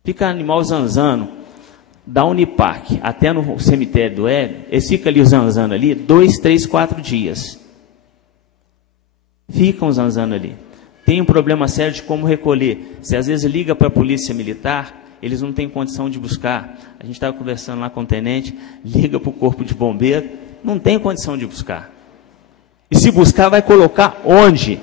Fica animal zanzando, da Unipark até no cemitério do Hélio, eles ficam ali zanzando ali 2, 3, 4 dias. Ficam zanzando ali. Tem um problema sério de como recolher. Se às vezes liga para a polícia militar, eles não têm condição de buscar. A gente estava conversando lá com o tenente, liga para o corpo de bombeiro, não tem condição de buscar. E se buscar, vai colocar onde?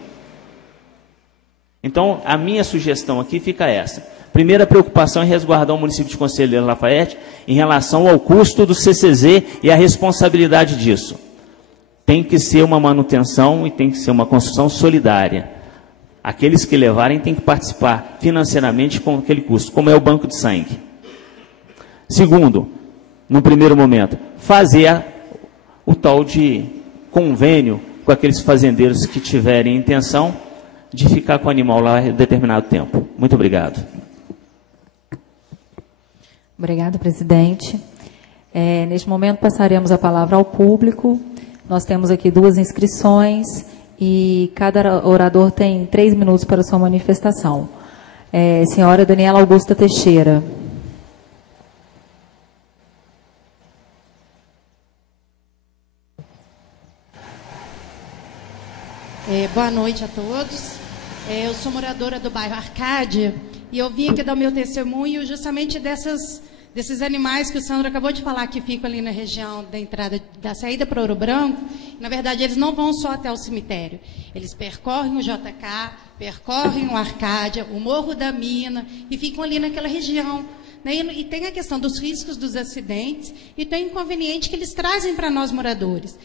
Então, a minha sugestão aqui fica essa. Primeira preocupação é resguardar o município de Conselheiro Lafayette em relação ao custo do CCZ e a responsabilidade disso. Tem que ser uma manutenção e tem que ser uma construção solidária. Aqueles que levarem têm que participar financeiramente com aquele custo, como é o banco de sangue. Segundo, no primeiro momento, fazer o tal de convênio com aqueles fazendeiros que tiverem intenção de ficar com o animal lá em determinado tempo. Muito obrigado. Obrigada, presidente. Neste momento, passaremos a palavra ao público. Nós temos aqui 2 inscrições e cada orador tem 3 minutos para sua manifestação. Senhora Daniela Augusta Teixeira. Boa noite a todos. Eu sou moradora do bairro Arcádia e eu vim aqui dar o meu testemunho justamente desses animais que o Sandro acabou de falar que ficam ali na região da entrada, da saída para Ouro Branco. Na verdade, eles não vão só até o cemitério. Eles percorrem o JK, percorrem o Arcádia, o Morro da Mina e ficam ali naquela região. E tem a questão dos riscos dos acidentes e tem o inconveniente que eles trazem para nós moradores.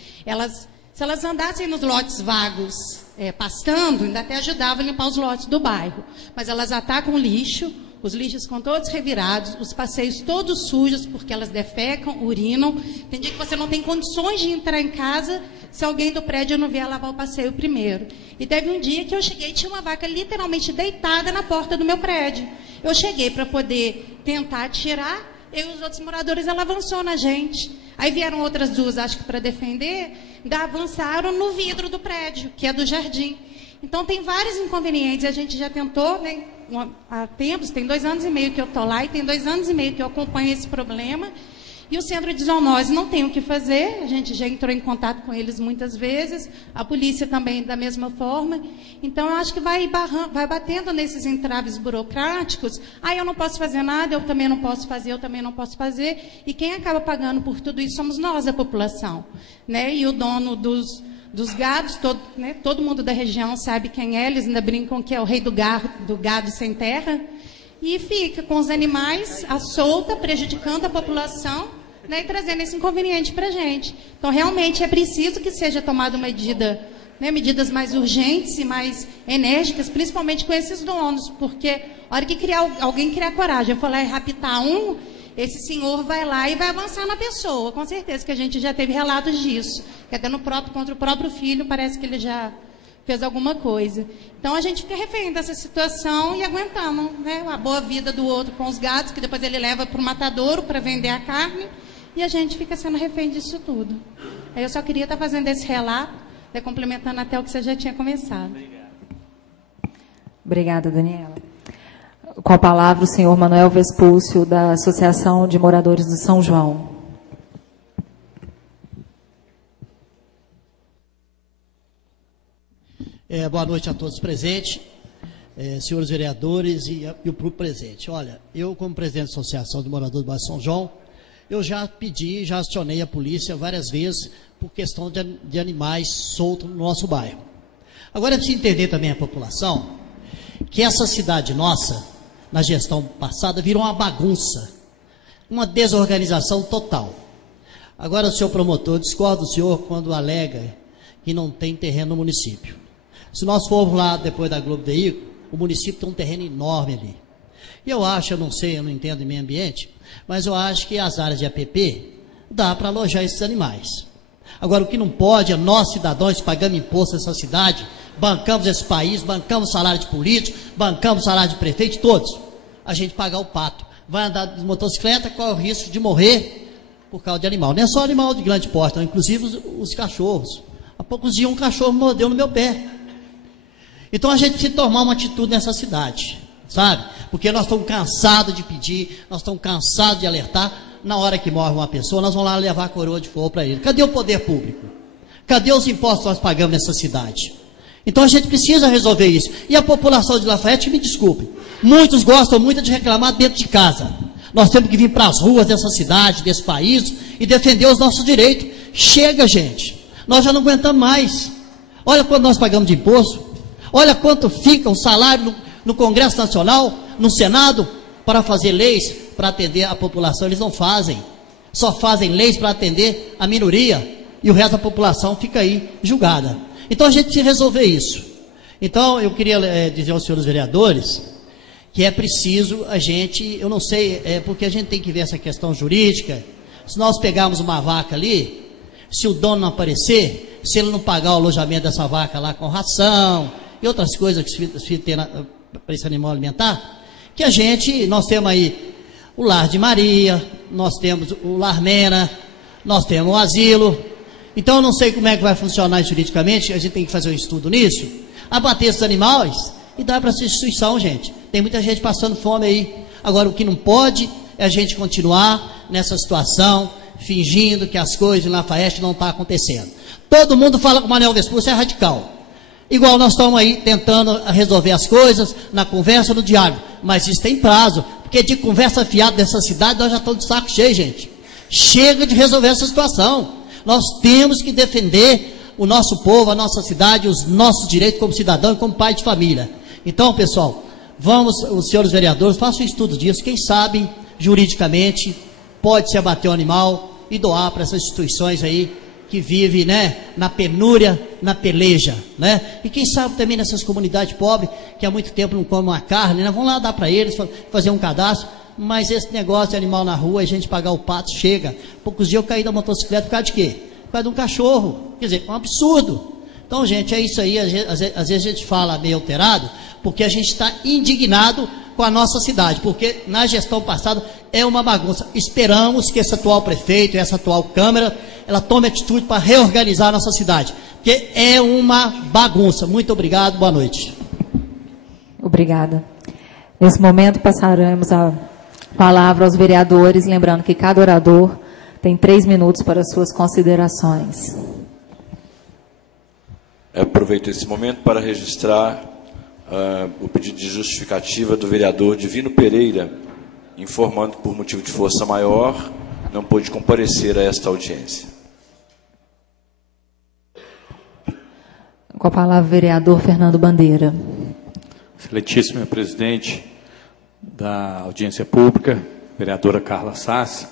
Se elas andassem nos lotes vagos, pastando, ainda até ajudavam a limpar os lotes do bairro. Mas elas atacam o lixo, os lixos ficam todos revirados, os passeios todos sujos, porque elas defecam, urinam. Tem dia que você não tem condições de entrar em casa se alguém do prédio não vier lavar o passeio primeiro. E teve um dia que eu cheguei e tinha uma vaca literalmente deitada na porta do meu prédio. Eu cheguei para poder tentar tirar, eu e os outros moradores, ela avançou na gente. Aí vieram outras 2, acho que para defender, avançaram no vidro do prédio, que é do jardim. Então, tem vários inconvenientes. A gente já tentou, né, há tempos, tem 2 anos e meio que eu estou lá, e tem 2 anos e meio que eu acompanho esse problema. E o Centro de Zoonose não tem o que fazer, a gente já entrou em contato com eles muitas vezes, a polícia também da mesma forma. Então, eu acho que vai batendo nesses entraves burocráticos. Eu não posso fazer nada, eu também não posso fazer, eu também não posso fazer. E quem acaba pagando por tudo isso somos nós, a população. Né? E o dono dos gados, todo mundo da região sabe quem é, eles ainda brincam que é o rei do gado sem terra. E fica com os animais à solta, prejudicando a população, né, e trazendo esse inconveniente para a gente. Então, realmente, é preciso que seja tomada uma medidas mais urgentes e mais enérgicas, principalmente com esses donos, porque a hora que alguém criar coragem, eu for lá e raptar esse senhor vai lá e vai avançar na pessoa, com certeza, que a gente já teve relatos disso, que até contra o próprio filho, parece que ele já fez alguma coisa. Então, a gente fica refém dessa situação e aguentamos, né, a boa vida do outro com os gatos, que depois ele leva para o matadouro para vender a carne, e a gente fica sendo refém disso tudo. Aí eu só queria estar fazendo esse relato, complementando até o que você já tinha começado. Obrigada, Daniela. Com a palavra, o senhor Manuel Vespúcio, da Associação de Moradores do São João. Boa noite a todos presentes, senhores vereadores e o público presente. Olha, eu, como presidente da Associação de Moradores do Bairro São João, eu já acionei a polícia várias vezes por questão de animais soltos no nosso bairro. Agora é preciso entender também a população que essa cidade nossa, na gestão passada, virou uma bagunça, uma desorganização total. Agora, o senhor promotor, discorda do senhor quando alega que não tem terreno no município. Se nós formos lá depois da Globo Veículo, o município tem um terreno enorme ali. E eu acho, eu não sei, eu não entendo de meio ambiente, mas eu acho que as áreas de APP dá para alojar esses animais. Agora, o que não pode é nós, cidadãos, pagamos imposto nessa cidade, bancamos esse país, bancamos salário de político, bancamos salário de prefeito, todos. A gente pagar o pato. Vai andar de motocicleta, qual é o risco de morrer por causa de animal? Não é só animal de grande porte, não, inclusive os cachorros. Há poucos dias um cachorro mordeu no meu pé. Então a gente precisa tomar uma atitude nessa cidade, sabe? Porque nós estamos cansados de pedir, nós estamos cansados de alertar. Na hora que morre uma pessoa, nós vamos lá levar a coroa de fogo para ele. Cadê o poder público? Cadê os impostos que nós pagamos nessa cidade? Então a gente precisa resolver isso. E a população de Lafayette, me desculpe, muitos gostam muito de reclamar dentro de casa. Nós temos que vir para as ruas dessa cidade, desse país, e defender os nossos direitos. Chega, gente. Nós já não aguentamos mais. Olha quanto nós pagamos de imposto. Olha quanto fica o salário no Congresso Nacional, no Senado, para fazer leis, para atender a população. Eles não fazem. Só fazem leis para atender a minoria. E o resto da população fica aí julgada. Então a gente precisa resolver isso. Então eu queria dizer aos senhores vereadores que é preciso a gente, eu não sei, porque a gente tem que ver essa questão jurídica. Se nós pegarmos uma vaca ali, se o dono não aparecer, se ele não pagar o alojamento dessa vaca lá com ração e outras coisas que se tem para esse animal alimentar, que nós temos aí o Lar de Maria, nós temos o Lar Mena, nós temos o asilo. Então eu não sei como é que vai funcionar juridicamente, a gente tem que fazer um estudo nisso, abater esses animais e dar para essa instituição, gente. Tem muita gente passando fome aí. Agora o que não pode é a gente continuar nessa situação, fingindo que as coisas em Lafayette não estão acontecendo. Todo mundo fala que o Manuel Vespúcio é radical. Igual nós estamos aí tentando resolver as coisas na conversa, no diálogo. Mas isso tem prazo, porque de conversa fiada dessa cidade nós já estamos de saco cheio, gente. Chega de resolver essa situação. Nós temos que defender o nosso povo, a nossa cidade, os nossos direitos como cidadão e como pai de família. Então, pessoal, vamos, os senhores vereadores, façam um estudo disso. Quem sabe, juridicamente, pode-se abater o animal e doar para essas instituições aí que vivem, né, na penúria, na peleja, né? E quem sabe também nessas comunidades pobres, que há muito tempo não comem uma carne, né? Vamos lá dar para eles, fazer um cadastro. Mas esse negócio de animal na rua, a gente pagar o pato, chega. Poucos dias eu caí da motocicleta por causa de quê? Por causa de um cachorro. Quer dizer, é um absurdo. Então, gente, é isso aí. Às vezes a gente fala meio alterado, porque a gente está indignado com a nossa cidade, porque na gestão passada é uma bagunça. Esperamos que esse atual prefeito, essa atual Câmara, ela tome atitude para reorganizar a nossa cidade, porque é uma bagunça. Muito obrigado, boa noite. Obrigada. Nesse momento passaremos a palavra aos vereadores, lembrando que cada orador tem 3 minutos para suas considerações. Aproveito esse momento para registrar o pedido de justificativa do vereador Divino Pereira, informando que por motivo de força maior não pôde comparecer a esta audiência. Com a palavra o vereador Fernando Bandeira. Excelentíssimo presidente da audiência pública, vereadora Carla Sassi,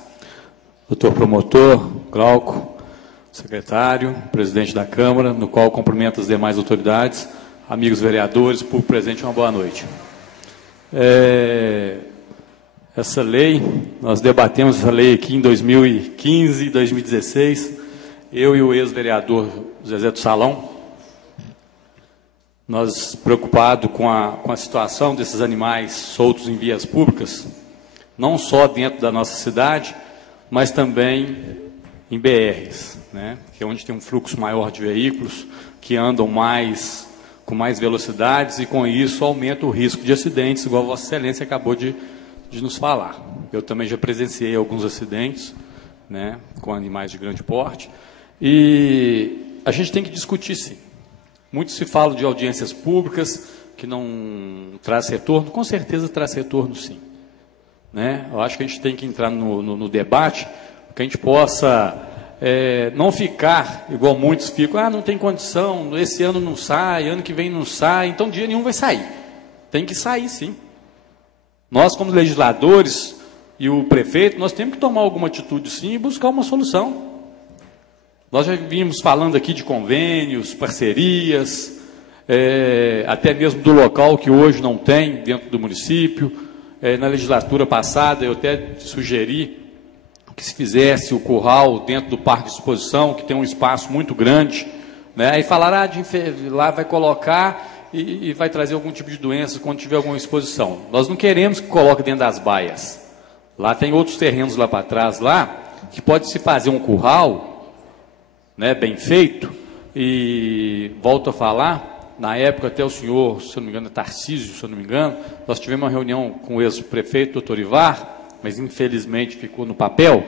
doutor promotor, Glauco, secretário, presidente da Câmara, no qual cumprimento as demais autoridades, amigos vereadores, público presente, uma boa noite. Essa lei, nós debatemos essa lei aqui em 2015, 2016, eu e o ex-vereador Zezé do Salão, nós preocupados com a situação desses animais soltos em vias públicas, não só dentro da nossa cidade, mas também em BRs, né? Que é onde tem um fluxo maior de veículos, que andam com mais velocidades e com isso aumenta o risco de acidentes, igual a Vossa Excelência acabou de nos falar. Eu também já presenciei alguns acidentes, né, com animais de grande porte, e a gente tem que discutir sim. Muito se fala de audiências públicas que não traz retorno, com certeza traz retorno sim. Né? Eu acho que a gente tem que entrar no debate, que a gente possa não ficar, igual muitos ficam, não tem condição, esse ano não sai, ano que vem não sai, então dia nenhum vai sair. Tem que sair sim. Nós como legisladores e o prefeito, nós temos que tomar alguma atitude sim e buscar uma solução. Nós já vimos falando aqui de convênios, parcerias, até mesmo do local que hoje não tem dentro do município. Na legislatura passada, eu até sugeri que se fizesse o curral dentro do parque de exposição, que tem um espaço muito grande, né? Aí falaram, lá vai colocar e vai trazer algum tipo de doença quando tiver alguma exposição. Nós não queremos que coloque dentro das baias. Lá tem outros terrenos lá para trás, lá, que pode se fazer um curral, né, bem feito, e volto a falar, na época até o senhor, se eu não me engano, Tarcísio, se eu não me engano, nós tivemos uma reunião com o ex-prefeito, doutor Ivar, mas infelizmente ficou no papel,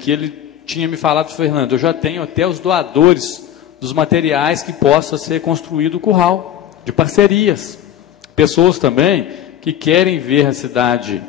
que ele tinha me falado, Fernando, eu já tenho até os doadores dos materiais que possa ser construído o curral, de parcerias. Pessoas também que querem ver a cidade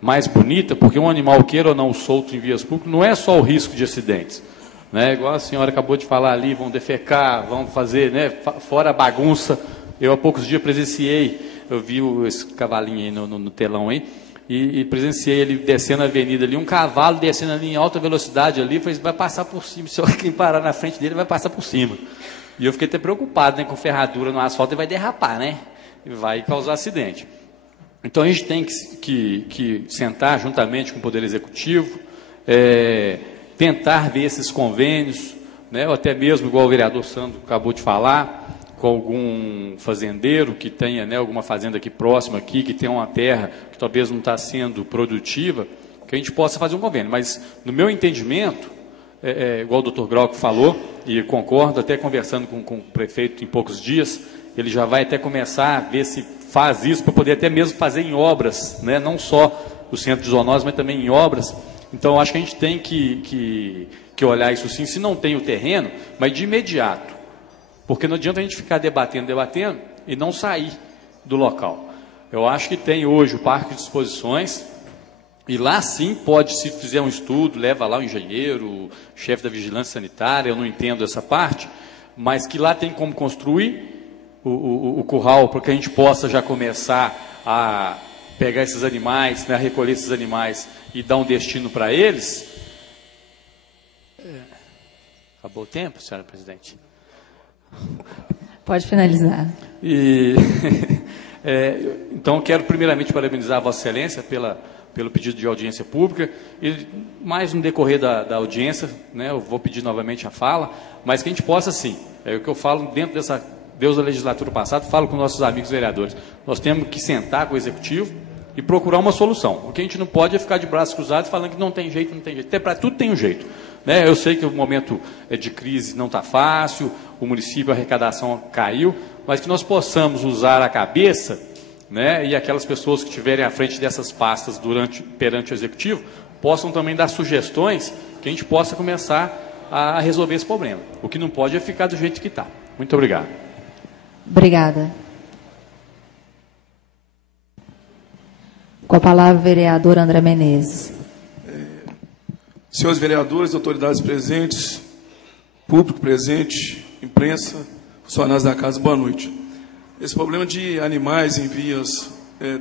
mais bonita, porque um animal, queira ou não, solto em vias públicas, não é só o risco de acidentes. Né? Igual a senhora acabou de falar ali, vão defecar, vão fazer, né, fora a bagunça. Eu há poucos dias presenciei, eu vi esse cavalinho aí no telão aí, e presenciei ele descendo a avenida ali, um cavalo descendo ali em alta velocidade ali, falei, vai passar por cima, se alguém parar na frente dele, vai passar por cima. E eu fiquei até preocupado, né, com ferradura no asfalto, e vai derrapar, né, e vai causar acidente. Então a gente tem que sentar juntamente com o Poder Executivo, tentar ver esses convênios, né, ou até mesmo, igual o vereador Sandro acabou de falar, com algum fazendeiro que tenha, né, alguma fazenda aqui próxima, aqui, que tenha uma terra que talvez não está sendo produtiva, que a gente possa fazer um convênio. Mas, no meu entendimento, igual o doutor Grauco falou, e concordo, até conversando com o prefeito em poucos dias, ele já vai até começar a ver se faz isso, para poder até mesmo fazer em obras, né, não só o centro de zoonose, mas também em obras. Então, acho que a gente tem que olhar isso sim, se não tem o terreno, mas de imediato. Porque não adianta a gente ficar debatendo e não sair do local. Eu acho que tem hoje o parque de exposições, e lá sim pode, se fizer um estudo, leva lá o engenheiro, o chefe da vigilância sanitária, eu não entendo essa parte, mas que lá tem como construir o curral, para que a gente possa já começar a pegar esses animais, né, recolher esses animais e dar um destino para eles. Acabou o tempo, senhora presidente? Pode finalizar. Então, quero primeiramente parabenizar a Vossa Excelência pelo pedido de audiência pública, e mais no decorrer da audiência, né, eu vou pedir novamente a fala, mas que a gente possa, sim, o que eu falo dentro da legislatura passada, falo com nossos amigos vereadores, nós temos que sentar com o Executivo e procurar uma solução. O que a gente não pode é ficar de braços cruzados falando que não tem jeito, até para tudo tem um jeito. Né? Eu sei que o momento de crise não está fácil, o município, a arrecadação caiu, mas que nós possamos usar a cabeça, né, e aquelas pessoas que estiverem à frente dessas pastas perante o Executivo, possam também dar sugestões que a gente possa começar a resolver esse problema. O que não pode é ficar do jeito que está. Muito obrigado. Obrigada. Com a palavra, o vereador André Menezes. Senhores vereadores, autoridades presentes, público presente, imprensa, funcionários da casa, boa noite. Esse problema de animais em vias,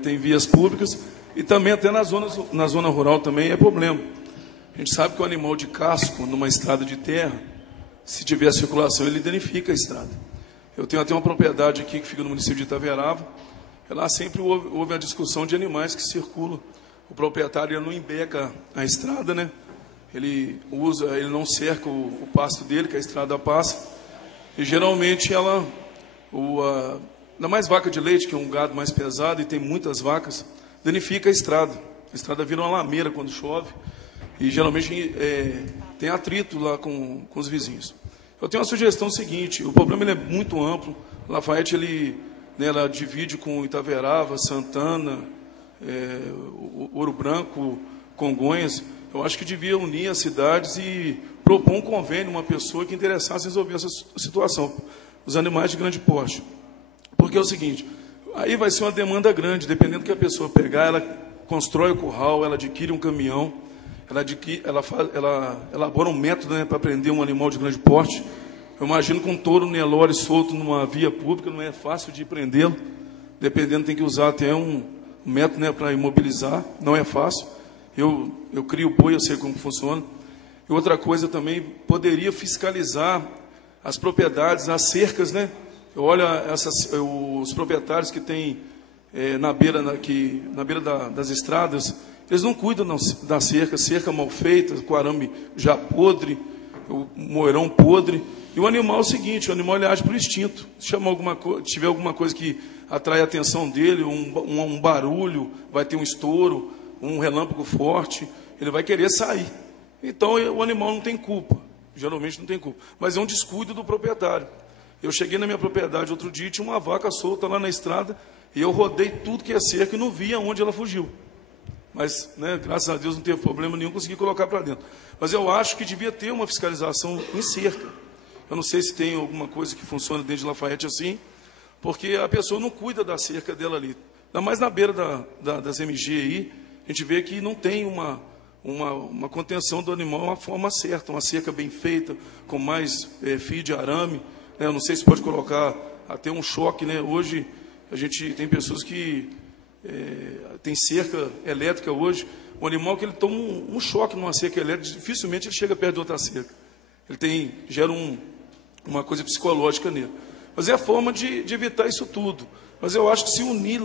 tem vias públicas, e também até na zona rural também é problema. A gente sabe que o animal de casco, numa estrada de terra, se tiver circulação, ele danifica a estrada. Eu tenho até uma propriedade aqui que fica no município de Itaverava, e lá sempre houve a discussão de animais que circulam. O proprietário ele não embeca a estrada, né? Ele não cerca o pasto dele, que a estrada passa, e geralmente ainda mais vaca de leite, que é um gado mais pesado e tem muitas vacas, danifica a estrada. A estrada vira uma lameira quando chove, e geralmente tem atrito lá com os vizinhos. Eu tenho uma sugestão seguinte: o problema ele é muito amplo. Lafayette ela divide com Itaverava, Santana, Ouro Branco, Congonhas. Eu acho que devia unir as cidades e propor um convênio, uma pessoa que interessasse em resolver essa situação, os animais de grande porte. Porque é o seguinte, aí vai ser uma demanda grande, dependendo do que a pessoa pegar, ela constrói o curral, ela adquire um caminhão, ela elabora um método, né, para prender um animal de grande porte. Eu imagino que um touro Nelore solto numa via pública não é fácil de prendê-lo, dependendo, tem que usar até um método, né, para imobilizar, não é fácil. Eu crio boi, eu sei como funciona. E outra coisa também, poderia fiscalizar as propriedades, as cercas, né? Eu olho os proprietários que têm na beira das estradas, eles não cuidam da cerca mal feita, com arame já podre, o moerão podre. E o animal é o seguinte, o animal ele age por instinto. Se tiver alguma coisa que atrai a atenção dele, um barulho, vai ter um estouro, um relâmpago forte, ele vai querer sair. Então o animal não tem culpa, geralmente não tem culpa, mas é um descuido do proprietário. Eu cheguei na minha propriedade outro dia e tinha uma vaca solta lá na estrada, e eu rodei tudo que é cerca e não via onde ela fugiu. Mas, né, graças a Deus não teve problema nenhum, consegui colocar para dentro. Mas eu acho que devia ter uma fiscalização em cerca. Eu não sei se tem alguma coisa que funciona dentro de Lafayette assim, porque a pessoa não cuida da cerca dela ali. Ainda mais na beira das MG aí, a gente vê que não tem uma contenção do animal, uma forma certa, uma cerca bem feita, com mais fio de arame. Né? Eu não sei se pode colocar até um choque, né? Hoje a gente tem pessoas que tem cerca elétrica hoje. O animal que ele toma um choque numa cerca elétrica, dificilmente ele chega perto de outra cerca. Ele gera uma coisa psicológica nele. Mas é a forma de evitar isso tudo. Mas eu acho que se unir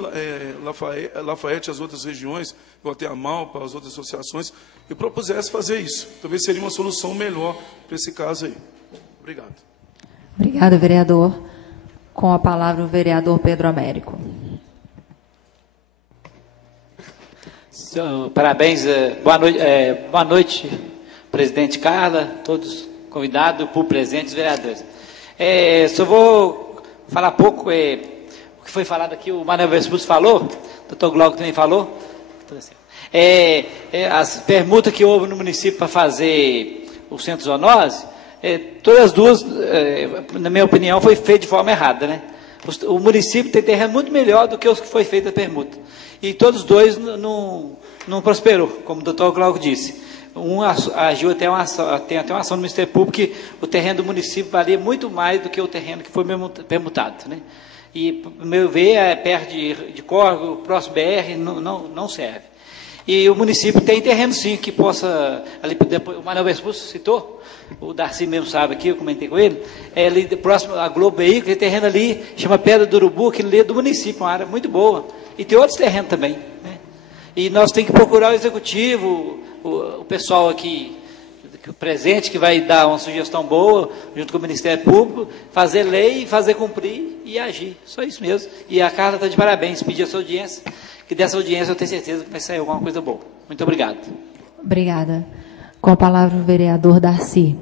Lafayette às outras regiões, igual até a Malpa, as outras associações, e propusesse fazer isso, talvez seria uma solução melhor para esse caso aí. Obrigado. Obrigada, vereador. Com a palavra o vereador Pedro Américo. Parabéns, boa noite, presidente Carla, todos convidados, por presentes, vereadores. Só vou falar pouco, o que foi falado aqui, o Manuel Vespucci falou, o doutor Glauco também falou, as permutas que houve no município para fazer o centro zoonose, todas as duas, na minha opinião, foi feito de forma errada, né? O município tem terreno muito melhor do que os que foi feito a permuta. E todos os dois não prosperou, como o doutor Glauco disse. Um agiu tem até uma ação do Ministério Público que o terreno do município valia muito mais do que o terreno que foi permutado, né? E, no meu ver, perto de Córrego, próximo BR, não serve. E o município tem terreno, sim, que possa... Ali, depois, o Manuel Vespucci citou, o Darcy mesmo sabe aqui, eu comentei com ele, ali próximo à Globo Veículo, tem terreno ali, chama Pedra do Urubu, que ali é do município, uma área muito boa. E tem outros terrenos também, né? E nós temos que procurar o executivo, o pessoal aqui presente, que vai dar uma sugestão boa, junto com o Ministério Público, fazer lei, fazer cumprir e agir. Só isso mesmo. E a Carla está de parabéns, pedir a sua audiência, que dessa audiência eu tenho certeza que vai sair alguma coisa boa. Muito obrigado. Obrigada. Com a palavra o vereador Darcy.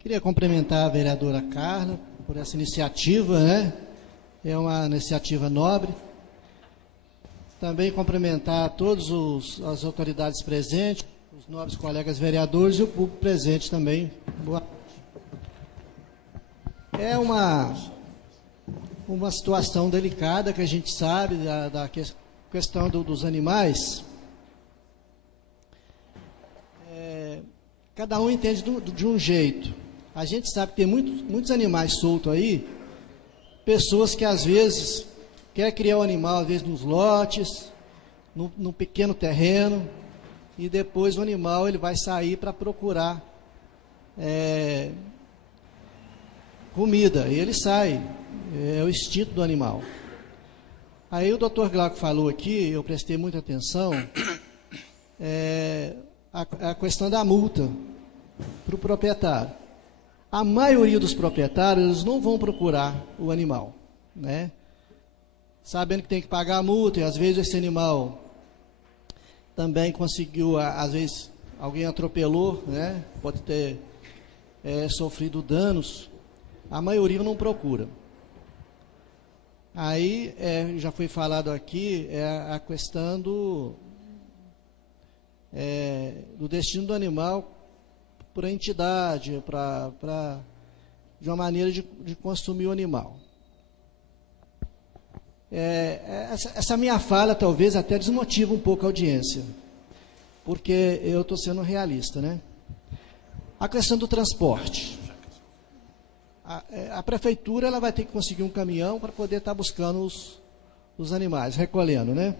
Queria cumprimentar a vereadora Carla por essa iniciativa, né? É uma iniciativa nobre. Também cumprimentar todas as autoridades presentes, os nobres colegas vereadores e o público presente também. Boa noite. É uma situação delicada que a gente sabe da questão dos animais. Cada um entende de um jeito. A gente sabe que tem muitos animais soltos aí, pessoas que às vezes querem criar o animal, às vezes nos lotes, num pequeno terreno, e depois o animal ele vai sair para procurar comida, e ele sai, é o instinto do animal. Aí o doutor Glauco falou aqui, eu prestei muita atenção, a questão da multa para o proprietário. A maioria dos proprietários, eles não vão procurar o animal, né? Sabendo que tem que pagar a multa, e às vezes esse animal também conseguiu, às vezes alguém atropelou, né? Pode ter sofrido danos. A maioria não procura. Aí, já foi falado aqui, a questão do destino do animal por a entidade, de uma maneira de consumir o animal. Essa minha fala talvez até desmotiva um pouco a audiência, porque eu estou sendo realista, né? A questão do transporte. a prefeitura ela vai ter que conseguir um caminhão para poder estar buscando os animais, recolhendo, né?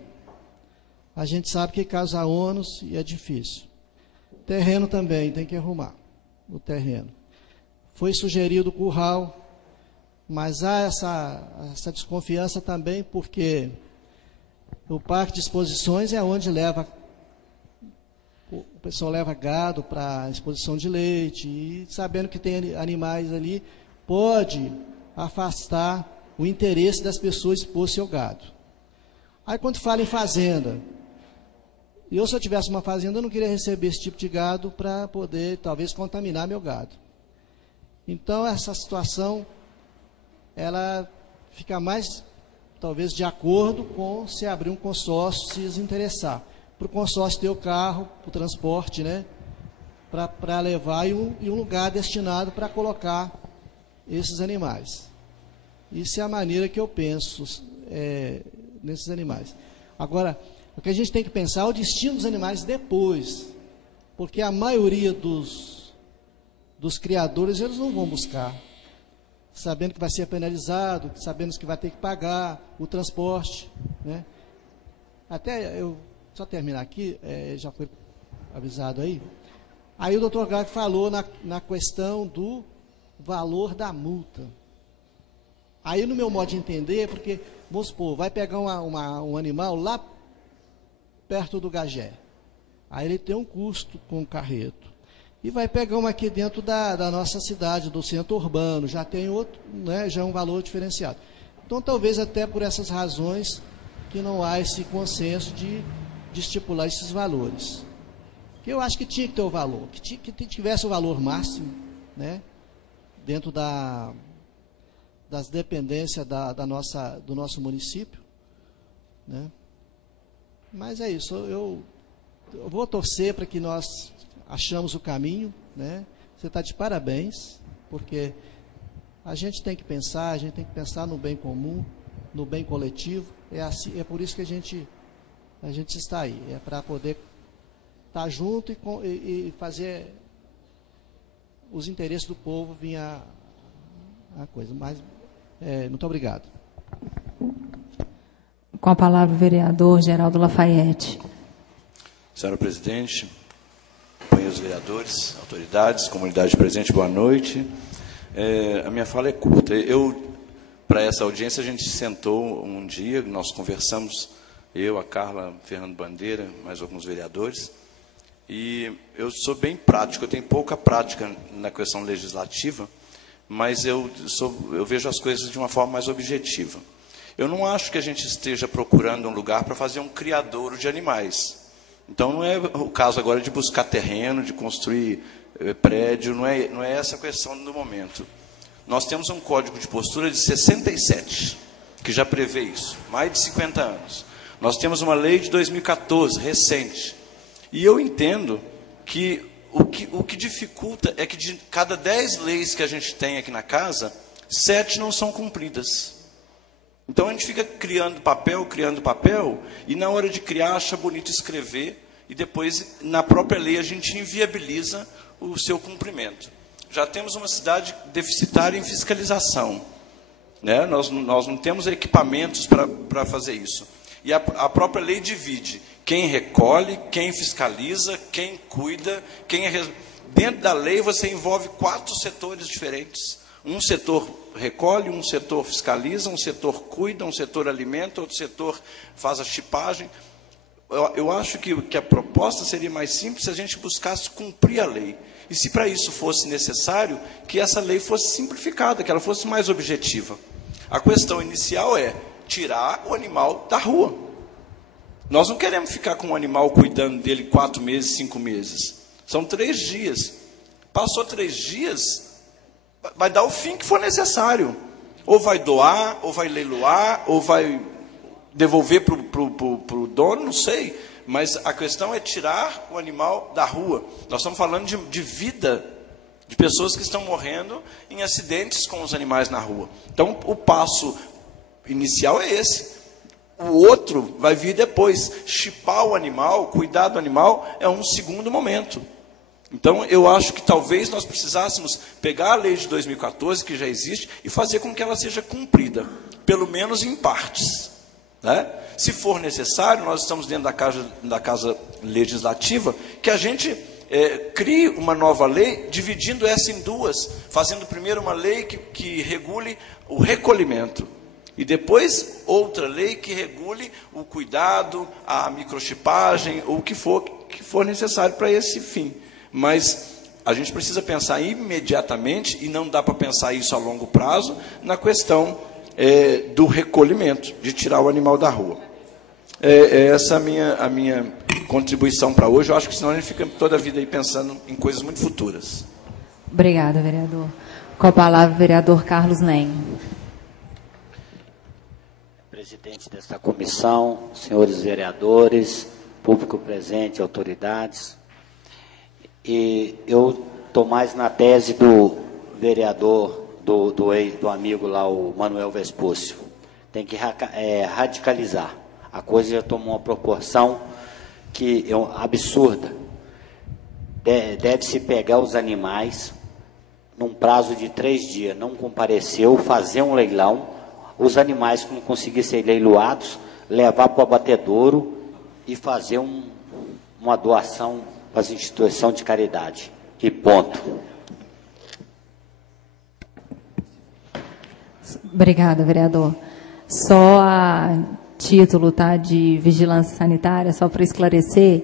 A gente sabe que causa ônus e é difícil. Terreno também, tem que arrumar o terreno. Foi sugerido o curral, mas há essa desconfiança também, porque o parque de exposições é onde o pessoal leva gado para exposição de leite, e sabendo que tem animais ali, pode afastar o interesse das pessoas expor seu gado. Aí quando fala em fazenda, se eu tivesse uma fazenda, eu não queria receber esse tipo de gado para poder, talvez, contaminar meu gado. Então, essa situação, ela fica mais, talvez, de acordo com se abrir um consórcio, se desinteressar. Para o consórcio ter o carro, para o transporte, né? Para levar e um lugar destinado para colocar esses animais. Isso é a maneira que eu penso nesses animais. Agora, o que a gente tem que pensar é o destino dos animais depois, porque a maioria dos criadores, eles não vão buscar, sabendo que vai ser penalizado, sabendo que vai ter que pagar o transporte, né? Até, eu só terminar aqui, já foi avisado aí, o doutor Gago falou na questão do valor da multa. Aí, no meu modo de entender, porque, vamos supor, vai pegar um animal lá perto do Gagé. Aí ele tem um custo com o carreto. E vai pegar uma aqui dentro da nossa cidade, do centro urbano, já tem outro, né, já é um valor diferenciado. Então, talvez até por essas razões que não há esse consenso de estipular esses valores. Que eu acho que tinha que ter o valor, que tivesse o valor máximo, né, dentro das dependências do nosso município, né? Mas é isso, eu vou torcer para que nós achamos o caminho, né? Você está de parabéns, porque a gente tem que pensar no bem comum, no bem coletivo, é por isso que a gente está aí, é para poder estar junto e fazer os interesses do povo vir a coisa. Mas, muito obrigado. Com a palavra o vereador Geraldo Lafaiete. Senhora presidente, companheiros vereadores, autoridades, comunidade presente, boa noite. A minha fala é curta. Para essa audiência, a gente sentou um dia, nós conversamos, eu, a Carla, Fernando Bandeira, mais alguns vereadores, e eu sou bem prático, eu tenho pouca prática na questão legislativa, mas eu vejo as coisas de uma forma mais objetiva. Eu não acho que a gente esteja procurando um lugar para fazer um criadouro de animais. Então, não é o caso agora de buscar terreno, de construir prédio, não é essa a questão do momento. Nós temos um código de postura de 67, que já prevê isso, mais de 50 anos. Nós temos uma lei de 2014, recente. E eu entendo que o que dificulta é que de cada 10 leis que a gente tem aqui na casa, 7 não são cumpridas. Então, a gente fica criando papel, e na hora de criar, acha bonito escrever, e depois, na própria lei, a gente inviabiliza o seu cumprimento. Já temos uma cidade deficitária em fiscalização, né? Nós não temos equipamentos para fazer isso. E a própria lei divide quem recolhe, quem fiscaliza, quem cuida, Dentro da lei, você envolve 4 setores diferentes. Um setor recolhe, um setor fiscaliza, um setor cuida, um setor alimenta, outro setor faz a chipagem. Eu acho que a proposta seria mais simples se a gente buscasse cumprir a lei. E se para isso fosse necessário, que essa lei fosse simplificada, que ela fosse mais objetiva. A questão inicial é tirar o animal da rua. Nós não queremos ficar com o animal cuidando dele 4 meses, 5 meses. São 3 dias. Passou 3 dias... vai dar o fim que for necessário. Ou vai doar, ou vai leiloar, ou vai devolver para o dono, não sei. Mas a questão é tirar o animal da rua. Nós estamos falando de vida, de pessoas que estão morrendo em acidentes com os animais na rua. Então, o passo inicial é esse. O outro vai vir depois. Chipar o animal, cuidar do animal, é um segundo momento. Então, eu acho que talvez nós precisássemos pegar a lei de 2014, que já existe, e fazer com que ela seja cumprida, pelo menos em partes, né? Se for necessário, nós estamos dentro da casa legislativa, que a gente crie uma nova lei, dividindo essa em duas, fazendo primeiro uma lei que regule o recolhimento, e depois outra lei que regule o cuidado, a microchipagem, ou o que for necessário para esse fim. Mas a gente precisa pensar imediatamente, e não dá para pensar isso a longo prazo, na questão do recolhimento, de tirar o animal da rua. Essa a minha contribuição para hoje. Eu acho que senão a gente fica toda a vida aí pensando em coisas muito futuras. Obrigada, vereador. Com a palavra, o vereador Carlos Nem. Presidente desta comissão, senhores vereadores, público presente, autoridades. E eu estou mais na tese do vereador, do amigo lá, o Manuel Vespúcio. Tem que radicalizar. A coisa já tomou uma proporção que é absurda. Deve-se pegar os animais, num prazo de 3 dias, não compareceu, fazer um leilão, os animais que não conseguirem ser leiloados, levar para o abatedouro e fazer uma doação para as instituições de caridade. E ponto. Obrigada, vereador. Só a título, tá, de vigilância sanitária, só para esclarecer,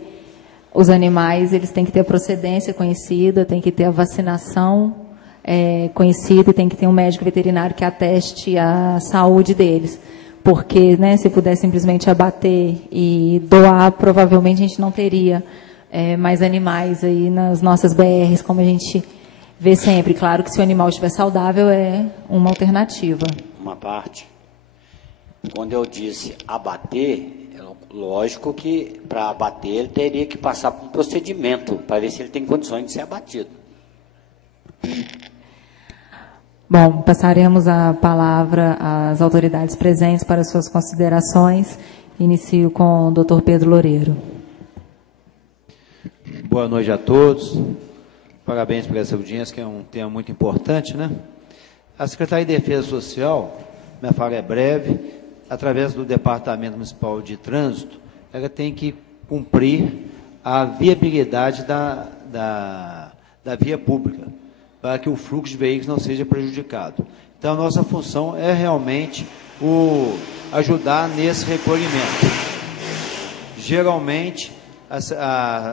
os animais eles têm que ter a procedência conhecida, tem que ter a vacinação conhecida, e tem que ter um médico veterinário que ateste a saúde deles. Porque, né, se puder simplesmente abater e doar, provavelmente a gente não teria mais animais aí nas nossas BRs, como a gente vê sempre. Claro que se o animal estiver saudável, é uma alternativa. Uma parte. Quando eu disse abater, lógico que para abater ele teria que passar por um procedimento, para ver se ele tem condições de ser abatido. Bom, passaremos a palavra às autoridades presentes para suas considerações. Inicio com o Dr. Pedro Loureiro. Boa noite a todos. Parabéns por essa audiência, que é um tema muito importante, né? A Secretaria de Defesa Social, minha fala é breve, através do Departamento Municipal de Trânsito, ela tem que cumprir a viabilidade da via pública, para que o fluxo de veículos não seja prejudicado. Então, a nossa função é realmente ajudar nesse recolhimento. Geralmente,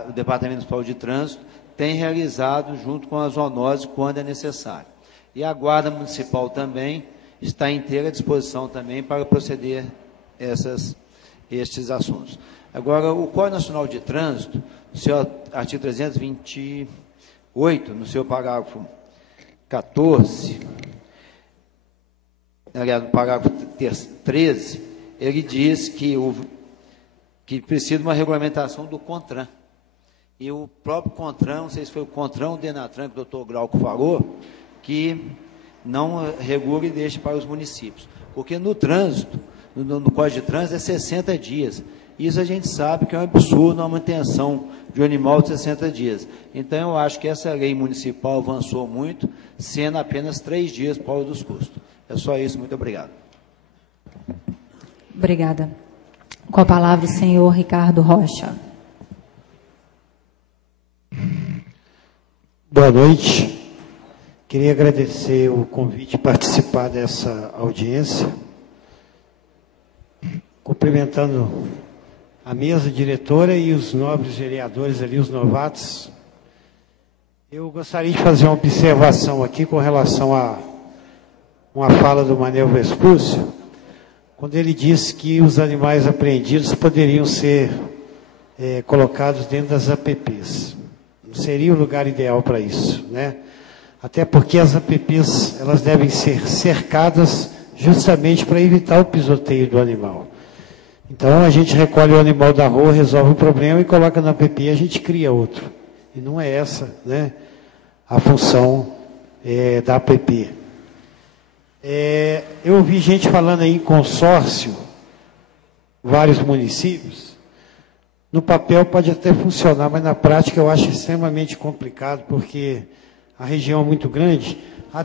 o Departamento Municipal de Trânsito tem realizado junto com a zoonose quando é necessário. E a Guarda Municipal também está inteira à disposição também para proceder estes assuntos. Agora, o Código Nacional de Trânsito, no seu artigo 328, no seu parágrafo 14, aliás, no parágrafo 13, ele diz que precisa de uma regulamentação do CONTRAN. E o próprio CONTRAN, não sei se foi o CONTRAN ou o DENATRAN, que o doutor Glauco falou, que não regula e deixa para os municípios. Porque no trânsito, no Código de Trânsito, é 60 dias. Isso a gente sabe que é um absurdo uma manutenção de um animal de 60 dias. Então, eu acho que essa lei municipal avançou muito, sendo apenas 3 dias para o dos custos. É só isso, muito obrigado. Obrigada. Com a palavra o senhor Ricardo Rocha. Boa noite. Queria agradecer o convite de participar dessa audiência, cumprimentando a mesa diretora e os nobres vereadores ali, os novatos. Eu gostaria de fazer uma observação aqui com relação a uma fala do Manuel Vespúcio, quando ele disse que os animais apreendidos poderiam ser colocados dentro das APPs. Não seria o lugar ideal para isso, né? Até porque as APPs, elas devem ser cercadas justamente para evitar o pisoteio do animal. Então, a gente recolhe o animal da rua, resolve o problema e coloca na APP e a gente cria outro. E não é essa, né, a função da APP. Eu ouvi gente falando aí em consórcio, vários municípios. no papel pode até funcionar, mas na prática eu acho extremamente complicado, porque a região é muito grande.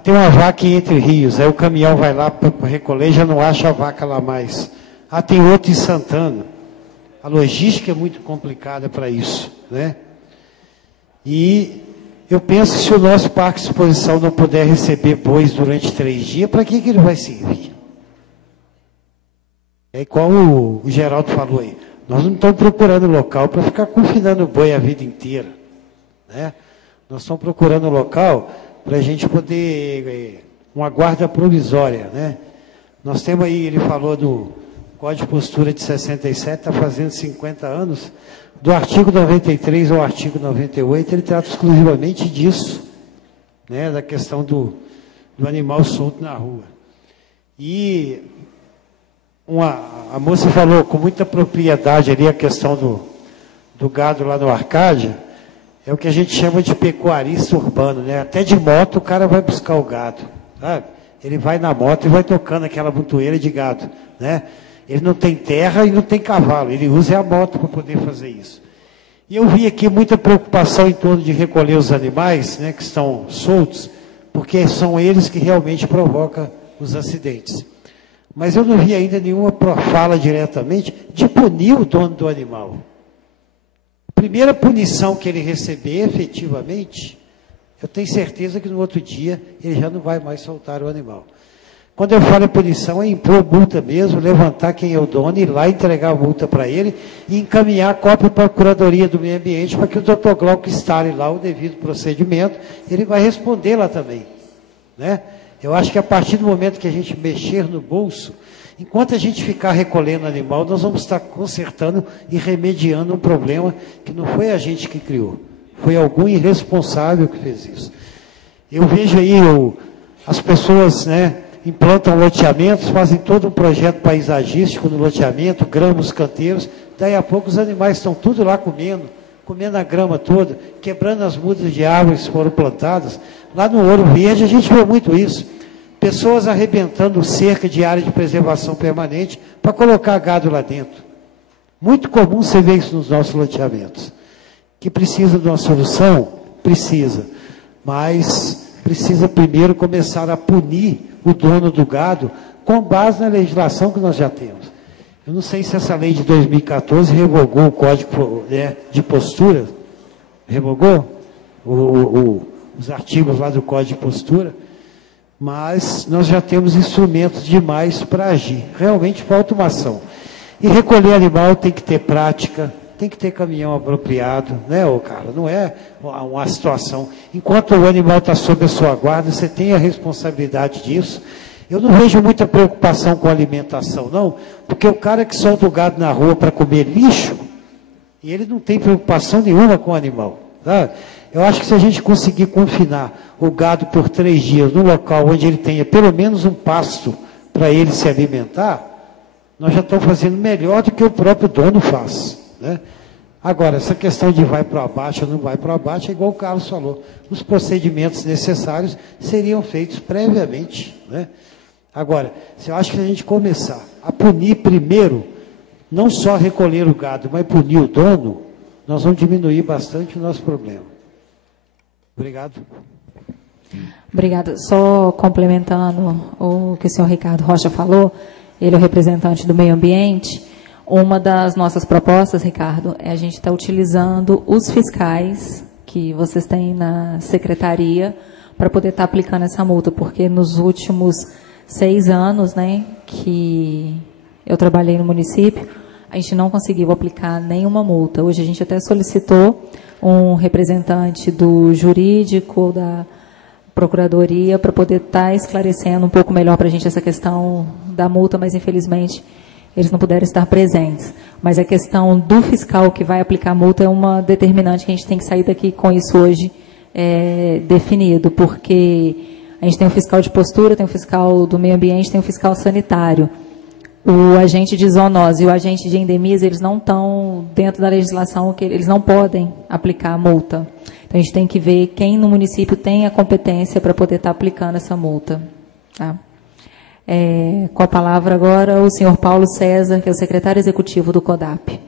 Tem uma vaca entre rios, aí o caminhão vai lá para recolher e já não acha a vaca lá mais. Tem outro em Santana. A logística é muito complicada para isso, né? E eu penso que se o nosso parque de exposição não puder receber bois durante 3 dias, para que ele vai servir? É igual o Geraldo falou aí. Nós não estamos procurando local para ficar confinando o boi a vida inteira, né? Nós estamos procurando local para a gente poder, uma guarda provisória, né? Nós temos aí, ele falou do Código de Postura de 67, está fazendo 50 anos, do artigo 93 ao artigo 98, ele trata exclusivamente disso, né? Da questão do animal solto na rua. E a moça falou com muita propriedade ali a questão do gado lá no Arcádia. É o que a gente chama de pecuarista urbano, né? Até de moto o cara vai buscar o gado, sabe? Ele vai na moto e vai tocando aquela montoeira de gado, né? Ele não tem terra e não tem cavalo, ele usa a moto para poder fazer isso. E eu vi aqui muita preocupação em torno de recolher os animais, né, que estão soltos, porque são eles que realmente provocam os acidentes. Mas eu não vi ainda nenhuma fala diretamente de punir o dono do animal. A primeira punição que ele receber, efetivamente, eu tenho certeza que no outro dia ele já não vai mais soltar o animal. Quando eu falo em punição, é impor multa mesmo, levantar quem é o dono, ir lá entregar a multa para ele e encaminhar a cópia para a Procuradoria do Meio Ambiente para que o Dr. Glauco instale lá o devido procedimento, ele vai responder lá também, né? Eu acho que a partir do momento que a gente mexer no bolso, enquanto a gente ficar recolhendo animal, nós vamos estar consertando e remediando um problema que não foi a gente que criou, foi algum irresponsável que fez isso. Eu vejo aí as pessoas, né, implantam loteamentos, fazem todo um projeto paisagístico no loteamento, grama os canteiros, daí a pouco os animais estão tudo lá comendo a grama toda, quebrando as mudas de árvores que foram plantadas. Lá no Ouro Verde a gente vê muito isso. Pessoas arrebentando cerca de área de preservação permanente para colocar gado lá dentro. Muito comum você ver isso nos nossos loteamentos. Que precisa de uma solução? Precisa. Mas precisa primeiro começar a punir o dono do gado com base na legislação que nós já temos. Eu não sei se essa lei de 2014 revogou o Código, né, de Postura, revogou os artigos lá do Código de Postura, mas nós já temos instrumentos demais para agir. Realmente falta uma ação. E recolher animal tem que ter prática, tem que ter caminhão apropriado, né, cara? Não é uma situação. Enquanto o animal está sob a sua guarda, você tem a responsabilidade disso. Eu não vejo muita preocupação com a alimentação, não, porque o cara que solta o gado na rua para comer lixo, e ele não tem preocupação nenhuma com o animal, tá? Eu acho que se a gente conseguir confinar o gado por 3 dias num local onde ele tenha pelo menos um pasto para ele se alimentar, nós já estamos fazendo melhor do que o próprio dono faz, né? Agora, essa questão de vai para baixo ou não vai para baixo, é igual o Carlos falou, os procedimentos necessários seriam feitos previamente, né? Agora, se eu acho que se a gente começar a punir primeiro, não só recolher o gado, mas punir o dono, nós vamos diminuir bastante o nosso problema. Obrigado. Obrigada. Só complementando o que o senhor Ricardo Rocha falou, ele é o representante do meio ambiente. Uma das nossas propostas, Ricardo, é a gente estar utilizando os fiscais que vocês têm na secretaria para poder estar aplicando essa multa, porque nos últimos 6 anos, né, que eu trabalhei no município, a gente não conseguiu aplicar nenhuma multa. Hoje a gente até solicitou um representante do jurídico, da procuradoria, para poder estar esclarecendo um pouco melhor para a gente essa questão da multa, mas infelizmente eles não puderam estar presentes. Mas a questão do fiscal que vai aplicar a multa é uma determinante que a gente tem que sair daqui com isso hoje definido, porque a gente tem o fiscal de postura, tem o fiscal do meio ambiente, tem o fiscal sanitário. O agente de zoonose e o agente de endemias, eles não estão dentro da legislação, que eles não podem aplicar a multa. Então, a gente tem que ver quem no município tem a competência para poder estar aplicando essa multa. Tá? Com a palavra agora o senhor Paulo César, que é o secretário executivo do CODAP.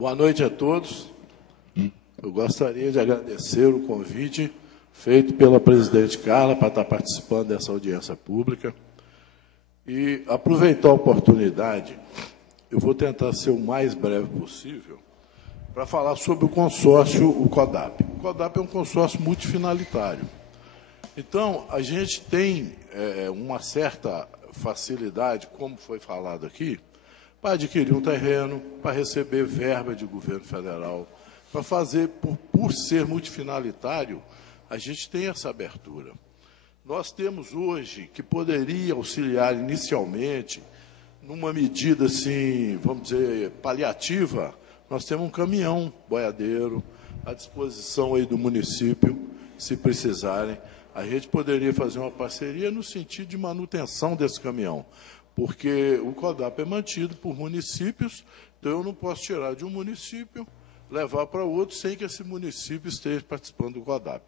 Boa noite a todos. Eu gostaria de agradecer o convite feito pela presidente Carla para estar participando dessa audiência pública e aproveitar a oportunidade, eu vou tentar ser o mais breve possível, para falar sobre o consórcio, o CODAP. O CODAP é um consórcio multifinalitário. Então, a gente tem uma certa facilidade, como foi falado aqui, para adquirir um terreno, para receber verba de governo federal, para fazer, por ser multifinalitário, a gente tem essa abertura. Nós temos hoje, que poderia auxiliar inicialmente, numa medida, assim, vamos dizer, paliativa, nós temos um caminhão boiadeiro à disposição aí do município, se precisarem. A gente poderia fazer uma parceria no sentido de manutenção desse caminhão, porque o CODAP é mantido por municípios, então eu não posso tirar de um município, levar para outro, sem que esse município esteja participando do CODAP.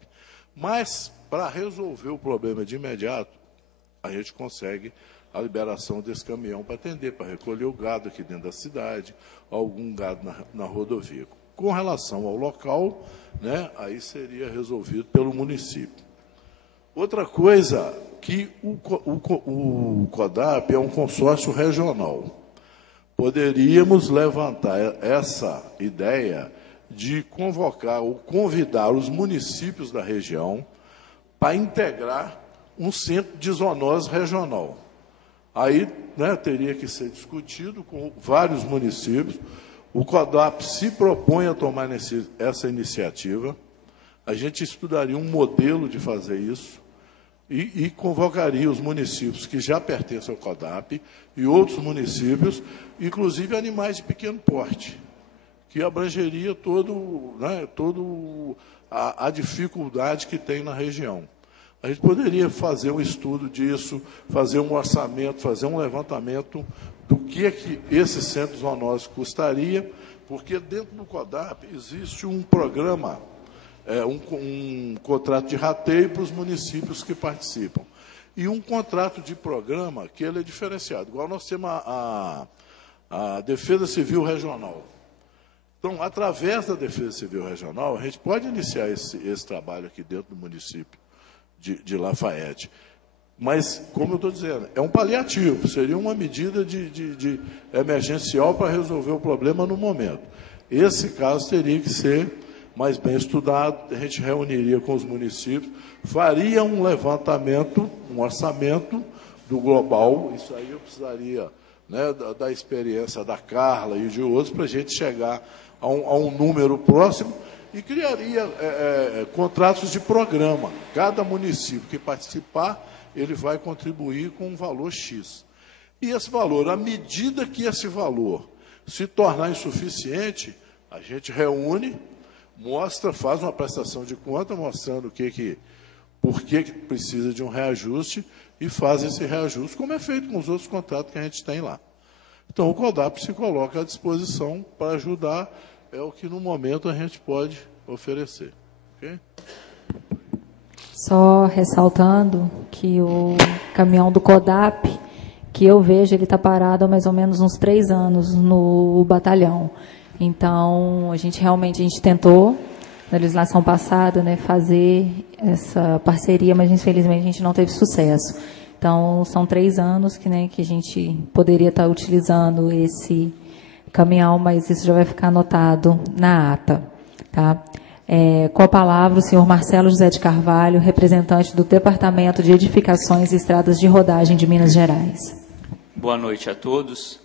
Mas, para resolver o problema de imediato, a gente consegue a liberação desse caminhão para atender, para recolher o gado aqui dentro da cidade, algum gado na rodovia. Com relação ao local, né, aí seria resolvido pelo município. Outra coisa, que o CODAP é um consórcio regional. Poderíamos levantar essa ideia de convocar ou convidar os municípios da região para integrar um centro de zoonose regional. Aí, né, teria que ser discutido com vários municípios. O CODAP se propõe a tomar essa iniciativa. A gente estudaria um modelo de fazer isso e convocaria os municípios que já pertencem ao CODAP e outros municípios, inclusive animais de pequeno porte, que abrangeria todo a dificuldade que tem na região. A gente poderia fazer um estudo disso, fazer um orçamento, fazer um levantamento do que esse centro zoonótico custaria, porque dentro do CODAP existe um programa, um contrato de rateio para os municípios que participam. E um contrato de programa que ele é diferenciado, igual nós temos a Defesa Civil Regional. Então, através da Defesa Civil Regional, a gente pode iniciar esse trabalho aqui dentro do município de Lafayette. Mas, como eu estou dizendo, é um paliativo, seria uma medida de emergencial para resolver o problema no momento. Esse caso teria que ser mais bem estudado, a gente reuniria com os municípios, faria um levantamento, um orçamento do global, isso aí eu precisaria, né, da experiência da Carla e de outros, para a gente chegar a um número próximo, e criaria contratos de programa. Cada município que participar, ele vai contribuir com um valor X. E esse valor, à medida que esse valor se tornar insuficiente, a gente reúne, mostra, faz uma prestação de conta, mostrando por que precisa de um reajuste, e faz esse reajuste, como é feito com os outros contratos que a gente tem lá. Então, o CODAP se coloca à disposição para ajudar, é o que, no momento, a gente pode oferecer. Okay? Só ressaltando que o caminhão do CODAP, que eu vejo, ele está parado há mais ou menos uns 3 anos no batalhão. Então, a gente tentou, na legislação passada, né, fazer essa parceria, mas, infelizmente, a gente não teve sucesso. Então, são 3 anos que a gente poderia estar utilizando esse caminhão, mas isso já vai ficar anotado na ata. Tá? Com a palavra, o senhor Marcelo José de Carvalho, representante do Departamento de Edificações e Estradas de Rodagem de Minas Gerais. Boa noite a todos.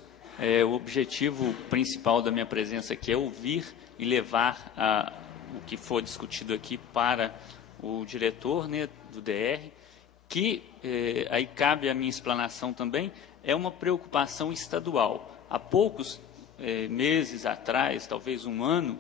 O objetivo principal da minha presença aqui é ouvir e levar o que for discutido aqui para o diretor, né, do DR, que aí cabe a minha explanação também, é uma preocupação estadual. Há poucos meses atrás, talvez um ano,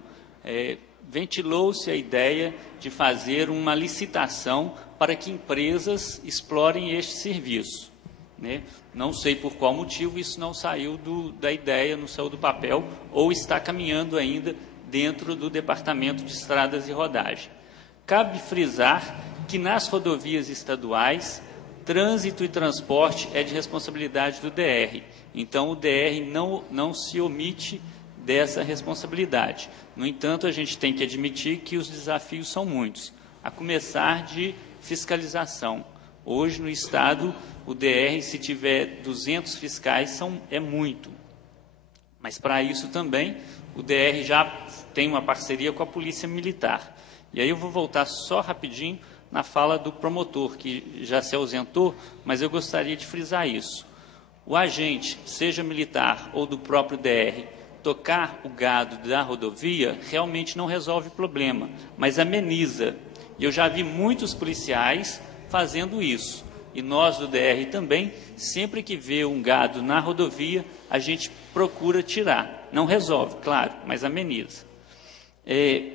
ventilou-se a ideia de fazer uma licitação para que empresas explorem este serviço. Né? Não sei por qual motivo isso não saiu da ideia, não saiu do papel, ou está caminhando ainda dentro do Departamento de Estradas e Rodagem. Cabe frisar que nas rodovias estaduais, trânsito e transporte é de responsabilidade do DR. Então, o DR não se omite dessa responsabilidade. No entanto, a gente tem que admitir que os desafios são muitos, a começar de fiscalização. Hoje, no Estado, o DR, se tiver 200 fiscais, é muito. Mas, para isso também, o DR já tem uma parceria com a Polícia Militar. E aí eu vou voltar só rapidinho na fala do promotor, que já se ausentou, mas eu gostaria de frisar isso. O agente, seja militar ou do próprio DR, tocar o gado da rodovia realmente não resolve o problema, mas ameniza. E eu já vi muitos policiais fazendo isso. E nós do DR também, sempre que vê um gado na rodovia, a gente procura tirar. Não resolve, claro, mas ameniza.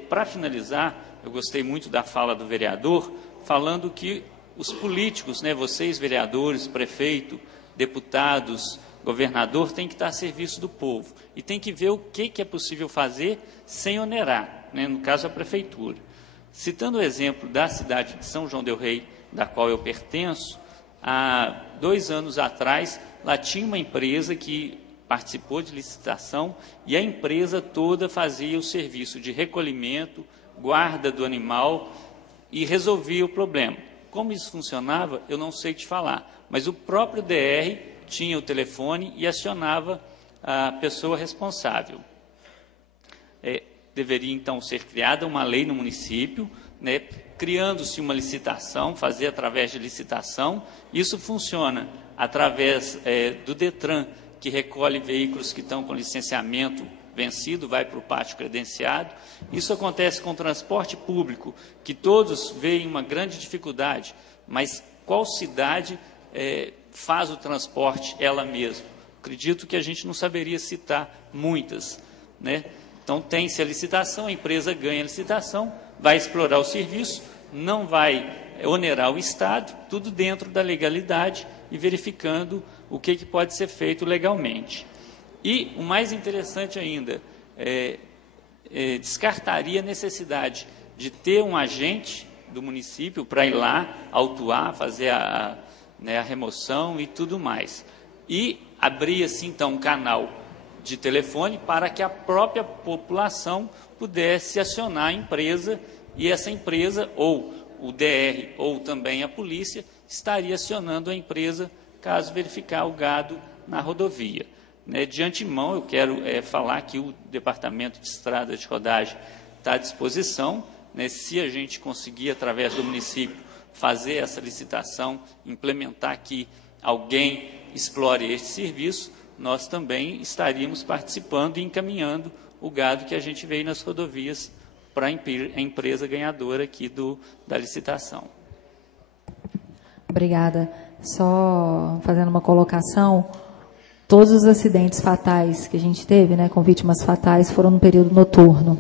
Para finalizar, eu gostei muito da fala do vereador, falando que os políticos, né, vocês vereadores, prefeito, deputados, governador, têm que estar a serviço do povo. E tem que ver o que é possível fazer sem onerar, né, no caso a prefeitura. Citando o exemplo da cidade de São João del Rei, da qual eu pertenço, há 2 anos atrás, lá tinha uma empresa que participou de licitação e a empresa toda fazia o serviço de recolhimento, guarda do animal e resolvia o problema. Como isso funcionava, eu não sei te falar, mas o próprio DR tinha o telefone e acionava a pessoa responsável. Deveria, então, ser criada uma lei no município, né, criando-se uma licitação, fazer através de licitação. Isso funciona através do DETRAN, que recolhe veículos que estão com licenciamento vencido, vai para o pátio credenciado. Isso acontece com o transporte público, que todos veem uma grande dificuldade, mas qual cidade faz o transporte ela mesma? Acredito que a gente não saberia citar muitas, né? Então, tem-se a licitação, a empresa ganha a licitação, vai explorar o serviço, não vai onerar o Estado, tudo dentro da legalidade e verificando o que pode ser feito legalmente. E, o mais interessante ainda, descartaria a necessidade de ter um agente do município para ir lá, autuar, fazer a remoção e tudo mais. E abria-se, então, um canal de telefone para que a própria população pudesse acionar a empresa e essa empresa, ou o DR, ou também a polícia, estaria acionando a empresa caso verificar o gado na rodovia. De antemão, eu quero falar que o Departamento de Estrada de Rodagem está à disposição, se a gente conseguir, através do município, fazer essa licitação, implementar que alguém explore este serviço, nós também estaríamos participando e encaminhando o gado que a gente veio nas rodovias para a empresa ganhadora aqui da licitação. Obrigada. Só fazendo uma colocação, todos os acidentes fatais que a gente teve, com vítimas fatais, foram no período noturno.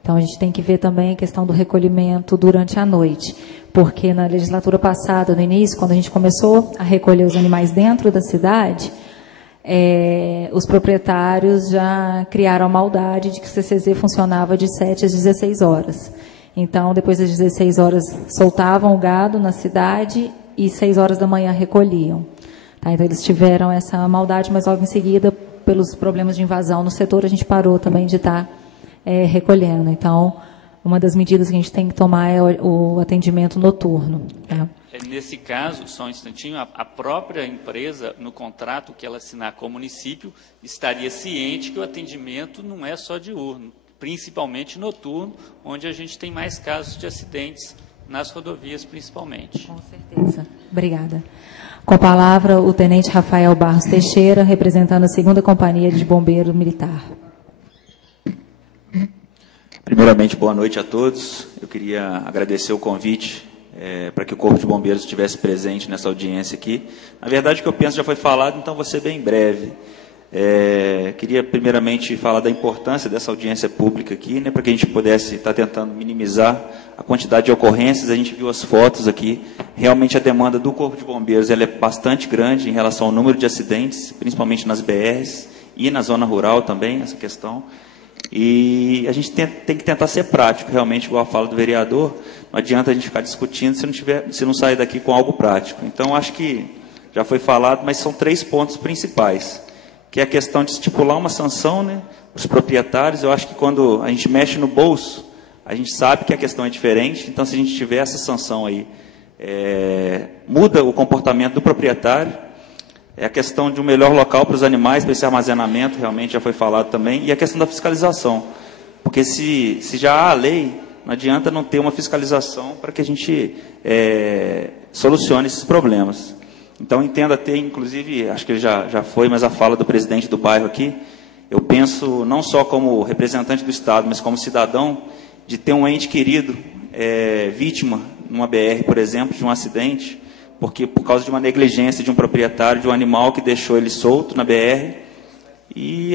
Então, a gente tem que ver também a questão do recolhimento durante a noite, porque na legislatura passada, no início, quando a gente começou a recolher os animais dentro da cidade, os proprietários já criaram a maldade de que o CCZ funcionava de 7 às 16 horas. Então, depois das 16 horas, soltavam o gado na cidade e 6 horas da manhã recolhiam. Tá? Então, eles tiveram essa maldade, mas logo em seguida, pelos problemas de invasão no setor, a gente parou também de estar recolhendo. Então, uma das medidas que a gente tem que tomar é o atendimento noturno. Tá? Nesse caso, só um instantinho, a própria empresa, no contrato que ela assinar com o município, estaria ciente que o atendimento não é só diurno, principalmente noturno, onde a gente tem mais casos de acidentes nas rodovias, principalmente. Com certeza. Obrigada. Com a palavra, o tenente Rafael Barros Teixeira, representando a 2ª Companhia de Bombeiro Militar. Primeiramente, boa noite a todos. Eu queria agradecer o convite para que o Corpo de Bombeiros estivesse presente nessa audiência aqui. Na verdade, o que eu penso já foi falado, então vou ser bem breve. Queria, primeiramente, falar da importância dessa audiência pública aqui, para que a gente pudesse estar tentando minimizar a quantidade de ocorrências. A gente viu as fotos aqui. Realmente, a demanda do Corpo de Bombeiros ela é bastante grande em relação ao número de acidentes, principalmente nas BRs e na zona rural também, essa questão. E a gente tem que tentar ser prático, realmente, igual a fala do vereador. Não adianta a gente ficar discutindo se não sair daqui com algo prático. Então, acho que já foi falado, mas são 3 pontos principais. que é a questão de estipular uma sanção, né, para os proprietários. Eu acho que quando a gente mexe no bolso, a gente sabe que a questão é diferente. Então, se a gente tiver essa sanção aí, muda o comportamento do proprietário. É a questão de um melhor local para os animais, para esse armazenamento, realmente já foi falado também, e a questão da fiscalização. Porque se já há a lei, não adianta não ter uma fiscalização para que a gente solucione esses problemas. Então, entendo até, inclusive, acho que já foi, mas a fala do presidente do bairro aqui, eu penso não só como representante do Estado, mas como cidadão, de ter um ente querido vítima numa BR, por exemplo, de um acidente, porque por causa de uma negligência de um proprietário de um animal que deixou ele solto na BR, e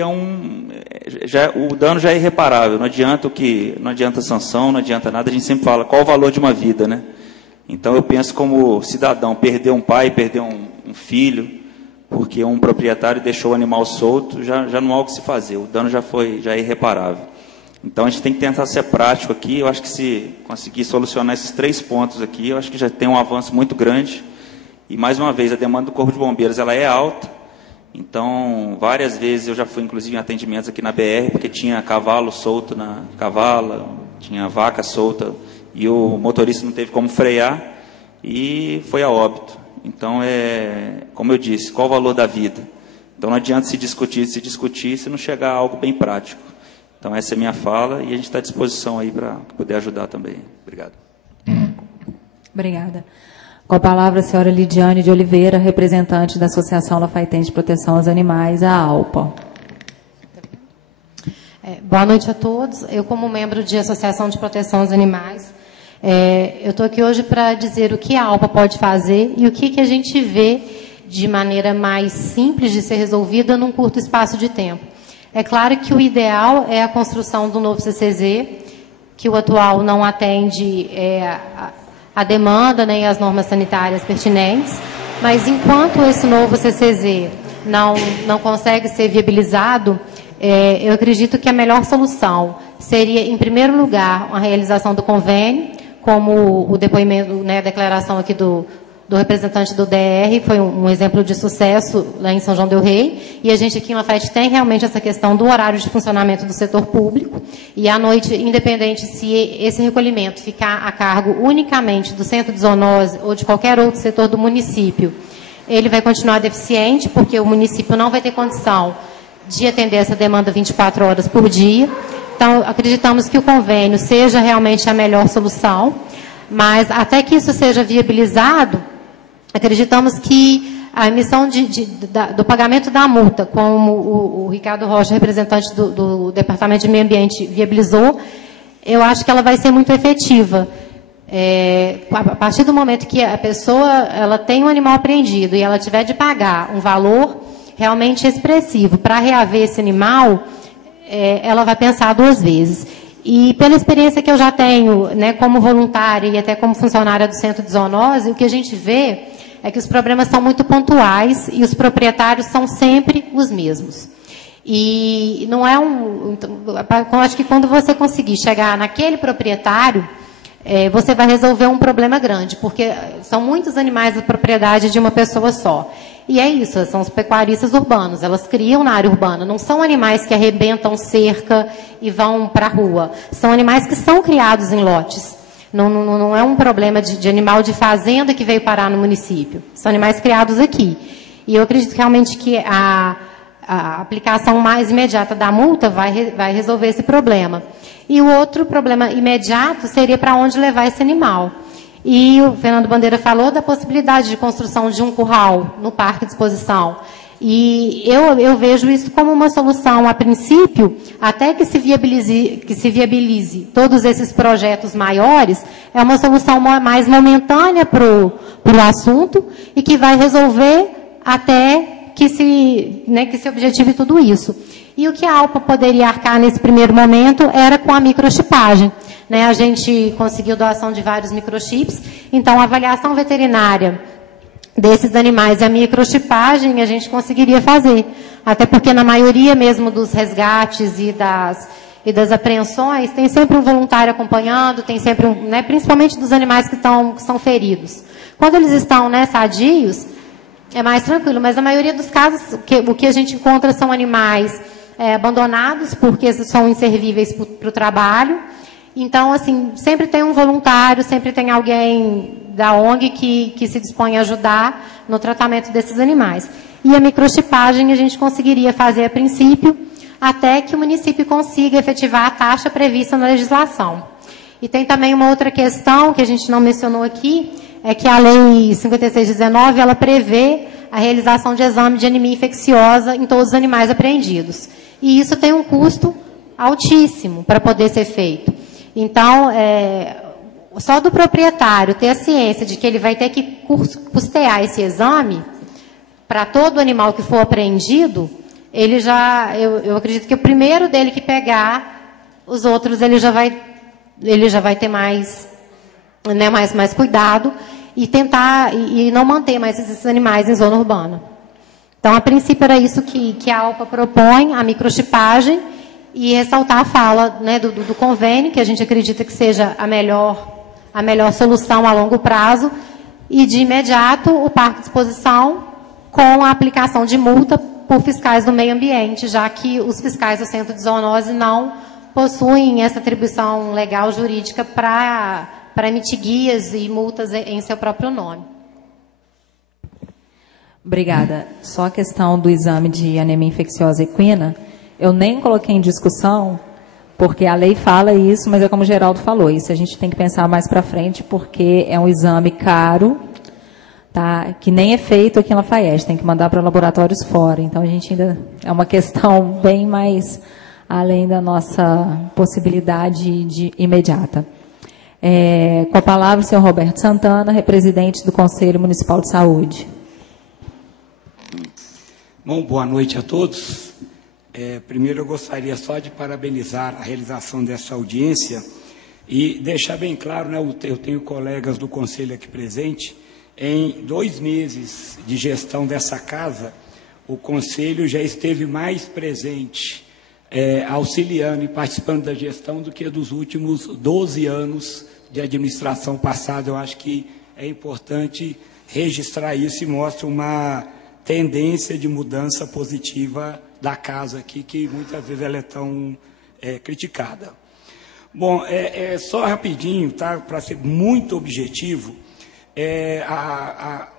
o dano já é irreparável. Não adianta sanção, não adianta nada. A gente sempre fala qual o valor de uma vida, né? Então eu penso como cidadão, perder um pai, perder um filho, porque um proprietário deixou o animal solto, já não há o que se fazer. O dano já é irreparável. Então a gente tem que tentar ser prático aqui. Eu acho que se conseguir solucionar esses 3 pontos aqui, eu acho que já tem um avanço muito grande. E mais uma vez, a demanda do Corpo de Bombeiros ela é alta. Então, várias vezes eu já fui, inclusive, em atendimentos aqui na BR, porque tinha cavalo solto na cavala, tinha vaca solta, e o motorista não teve como frear, e foi a óbito. Então, como eu disse, qual o valor da vida? Então, não adianta se discutir se não chegar a algo bem prático. Então, essa é a minha fala, e a gente está à disposição aí para poder ajudar também. Obrigado. Obrigada. Com a palavra, a senhora Lidiane de Oliveira, representante da Associação Lafaitense de Proteção aos Animais, a ALPA. Boa noite a todos. Eu, como membro de Associação de Proteção aos Animais, eu estou aqui hoje para dizer o que a ALPA pode fazer e o que a gente vê de maneira mais simples de ser resolvida num curto espaço de tempo. É claro que o ideal é a construção do novo CCZ, que o atual não atende a demanda, nem as normas sanitárias pertinentes, mas enquanto esse novo CCZ não consegue ser viabilizado, eu acredito que a melhor solução seria, em primeiro lugar, a realização do convênio, como o depoimento, né, a declaração aqui do representante do DR, foi um exemplo de sucesso lá em São João del Rei, e a gente aqui em Lafayette tem realmente essa questão do horário de funcionamento do setor público, e à noite, independente se esse recolhimento ficar a cargo unicamente do centro de zoonose ou de qualquer outro setor do município, ele vai continuar deficiente, porque o município não vai ter condição de atender essa demanda 24 horas por dia. Então, acreditamos que o convênio seja realmente a melhor solução, mas até que isso seja viabilizado, acreditamos que a emissão do pagamento da multa, como o Ricardo Rocha, representante do Departamento de Meio Ambiente, viabilizou, eu acho que ela vai ser muito efetiva. A partir do momento que a pessoa ela tem um animal apreendido e ela tiver de pagar um valor realmente expressivo para reaver esse animal, ela vai pensar 2 vezes. E pela experiência que eu já tenho, né, como voluntária e até como funcionária do Centro de Zoonose, o que a gente vê é que os problemas são muito pontuais e os proprietários são sempre os mesmos. E não é eu acho que quando você conseguir chegar naquele proprietário, você vai resolver um problema grande, porque são muitos animais da propriedade de uma pessoa só. E é isso, são os pecuaristas urbanos, elas criam na área urbana, não são animais que arrebentam cerca e vão para a rua, são animais que são criados em lotes. Não é um problema de animal de fazenda que veio parar no município, são animais criados aqui. E eu acredito realmente que a aplicação mais imediata da multa vai resolver esse problema. E o outro problema imediato seria para onde levar esse animal. E o Fernando Bandeira falou da possibilidade de construção de um curral no parque de exposição. E eu vejo isso como uma solução, a princípio, até que se viabilize todos esses projetos maiores, é uma solução mais momentânea para o assunto e que vai resolver até que se objetive tudo isso. E o que a ALPA poderia arcar nesse primeiro momento era com a microchipagem. Né? A gente conseguiu doação de vários microchips, então a avaliação veterinária desses animais e a microchipagem a gente conseguiria fazer. Até porque na maioria mesmo dos resgates e das apreensões, tem sempre um voluntário acompanhando, tem sempre principalmente dos animais que são feridos. Quando eles estão sadios, é mais tranquilo, mas na maioria dos casos, o que a gente encontra são animais abandonados, porque são inservíveis para o trabalho. Então, assim, sempre tem um voluntário, sempre tem alguém da ONG que se dispõe a ajudar no tratamento desses animais. E a microchipagem a gente conseguiria fazer a princípio, até que o município consiga efetivar a taxa prevista na legislação. E tem também uma outra questão que a gente não mencionou aqui, é que a Lei 5619, ela prevê a realização de exame de anemia infecciosa em todos os animais apreendidos. E isso tem um custo altíssimo para poder ser feito. Então, só do proprietário ter a ciência de que ele vai ter que custear esse exame para todo animal que for apreendido, ele já, eu acredito que o primeiro dele que pegar, os outros ele já vai ter mais, né, mais cuidado e tentar e não manter mais esses animais em zona urbana. Então, a princípio era isso que a ALPA propõe, a microchipagem, e ressaltar a fala, né, do convênio, que a gente acredita que seja a melhor solução a longo prazo, e de imediato o parque de exposição com a aplicação de multa por fiscais do meio ambiente, já que os fiscais do centro de zoonose não possuem essa atribuição legal jurídica para emitir guias e multas em seu próprio nome. Obrigada. Só a questão do exame de anemia infecciosa equina, eu nem coloquei em discussão, porque a lei fala isso, mas é como o Geraldo falou, isso a gente tem que pensar mais para frente, porque é um exame caro, tá, que nem é feito aqui em Lafayette, tem que mandar para laboratórios fora. Então, a gente ainda é uma questão bem mais além da nossa possibilidade imediata. Com a palavra, o senhor Roberto Santana, representante do Conselho Municipal de Saúde. Bom, boa noite a todos. Primeiro, eu gostaria só de parabenizar a realização dessa audiência e deixar bem claro, né, eu tenho colegas do Conselho aqui presente, em 2 meses de gestão dessa casa, o Conselho já esteve mais presente, auxiliando e participando da gestão do que dos últimos 12 anos de administração passada. Eu acho que é importante registrar isso e mostra uma tendência de mudança positiva da casa aqui, que muitas vezes ela é tão criticada. Bom, só rapidinho, tá, para ser muito objetivo,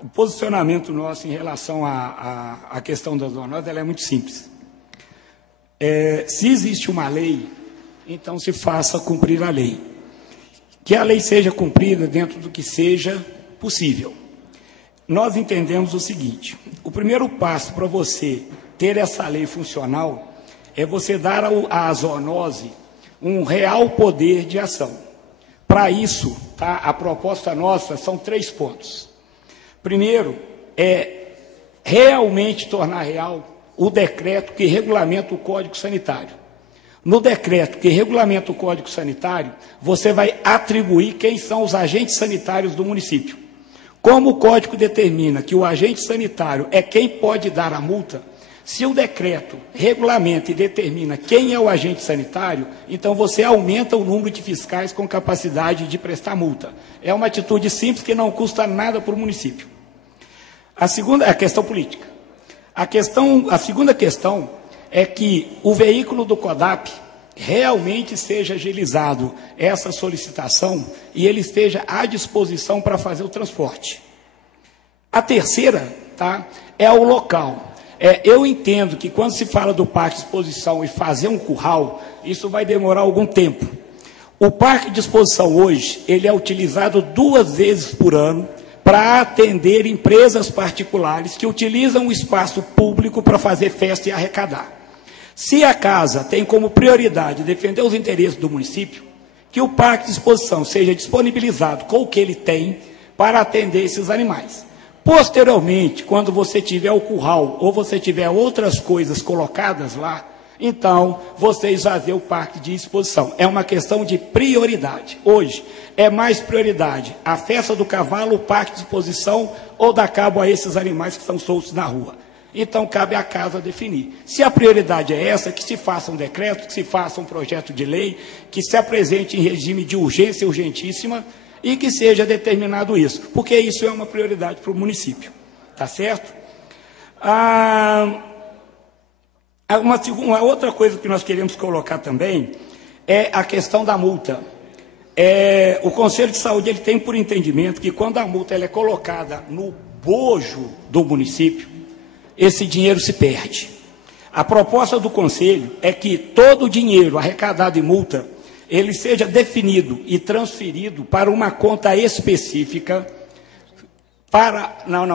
o posicionamento nosso em relação à questão da zoonose, ela é muito simples. Se existe uma lei, então se faça cumprir a lei. Que a lei seja cumprida dentro do que seja possível. Nós entendemos o seguinte: o primeiro passo para você ter essa lei funcional é você dar à zoonose um real poder de ação. Para isso, tá, a proposta nossa são 3 pontos. Primeiro, realmente tornar real o decreto que regulamenta o Código Sanitário. No decreto que regulamenta o Código Sanitário, você vai atribuir quem são os agentes sanitários do município. Como o Código determina que o agente sanitário é quem pode dar a multa, se o decreto regulamenta e determina quem é o agente sanitário, então você aumenta o número de fiscais com capacidade de prestar multa. É uma atitude simples que não custa nada para o município. A segunda é a questão política. A segunda questão é que o veículo do CODAP realmente seja agilizado essa solicitação e ele esteja à disposição para fazer o transporte. A terceira, tá, é o local. Eu entendo que quando se fala do parque de exposição e fazer um curral, isso vai demorar algum tempo. O parque de exposição hoje, ele é utilizado 2 vezes por ano para atender empresas particulares que utilizam o espaço público para fazer festa e arrecadar. Se a casa tem como prioridade defender os interesses do município, que o parque de exposição seja disponibilizado com o que ele tem para atender esses animais. Posteriormente, quando você tiver o curral ou você tiver outras coisas colocadas lá, então você esvazia o parque de exposição. É uma questão de prioridade. Hoje, é mais prioridade a festa do cavalo, o parque de exposição ou dar cabo a esses animais que estão soltos na rua. Então, cabe à casa definir. Se a prioridade é essa, que se faça um decreto, que se faça um projeto de lei, que se apresente em regime de urgência urgentíssima e que seja determinado isso, porque isso é uma prioridade para o município. Tá certo? Uma outra coisa que nós queremos colocar também é a questão da multa. O Conselho de Saúde ele tem por entendimento que quando a multa ela é colocada no bojo do município, esse dinheiro se perde. A proposta do Conselho é que todo o dinheiro arrecadado em multa, ele seja definido e transferido para uma conta específica,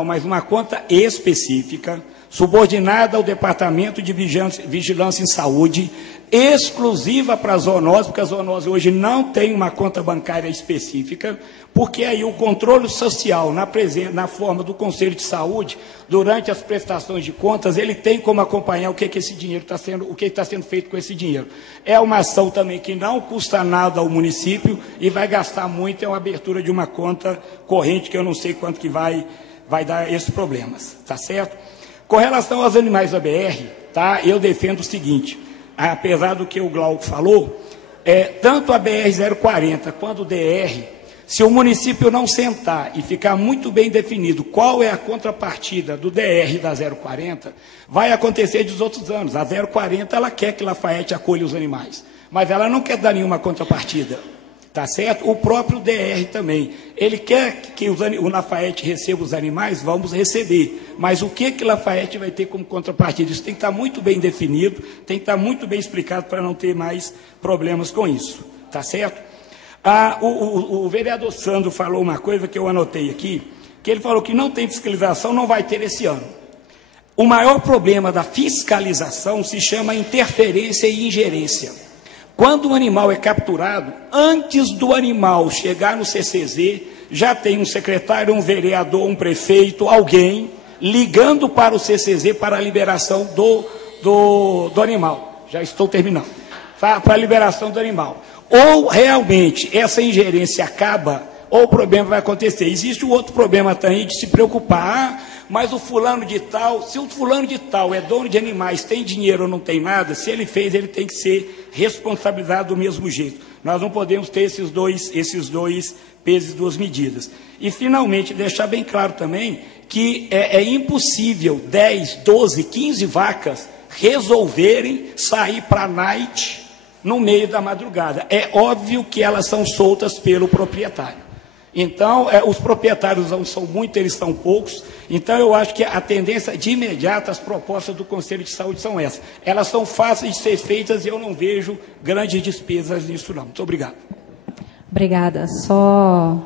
mas uma conta específica, subordinada ao Departamento de Vigilância em Saúde, exclusiva para a zoonose, porque a zoonose hoje não tem uma conta bancária específica, porque aí o controle social, na forma do Conselho de Saúde, durante as prestações de contas, ele tem como acompanhar o que esse dinheiro está sendo, o que está sendo feito com esse dinheiro. É uma ação também que não custa nada ao município e vai gastar muito, é uma abertura de uma conta corrente, que eu não sei quanto que vai dar esses problemas, tá certo? Com relação aos animais da BR, tá, eu defendo o seguinte, apesar do que o Glauco falou, tanto a BR-040 quanto o DR, se o município não sentar e ficar muito bem definido qual é a contrapartida do DR da 040, vai acontecer dos outros anos. A 040, ela quer que Lafayette acolha os animais, mas ela não quer dar nenhuma contrapartida. Tá certo? O próprio DR também. Ele quer que o Lafayette receba os animais, vamos receber. Mas o que Lafayette vai ter como contrapartida? Isso tem que estar muito bem definido, tem que estar muito bem explicado para não ter mais problemas com isso. Tá certo? O vereador Sandro falou uma coisa que eu anotei aqui, que ele falou que não tem fiscalização, não vai ter esse ano. O maior problema da fiscalização se chama interferência e ingerência. Quando um animal é capturado, antes do animal chegar no CCZ, já tem um secretário, um vereador, um prefeito, alguém ligando para o CCZ para a liberação do animal. Já estou terminando. Para a liberação do animal. Ou realmente essa ingerência acaba, ou o problema vai acontecer. Existe um outro problema também de se preocupar. Mas o fulano de tal, se o fulano de tal é dono de animais, tem dinheiro ou não tem nada, se ele fez, ele tem que ser responsabilizado do mesmo jeito. Nós não podemos ter esses dois pesos e duas medidas. E, finalmente, deixar bem claro também que é impossível 10, 12, 15 vacas resolverem sair para a night no meio da madrugada. É óbvio que elas são soltas pelo proprietário. Então, os proprietários não são muitos, eles são poucos. Então, eu acho que a tendência de imediato, as propostas do Conselho de Saúde são essas. Elas são fáceis de ser feitas e eu não vejo grandes despesas nisso, não. Muito obrigado. Obrigada. Só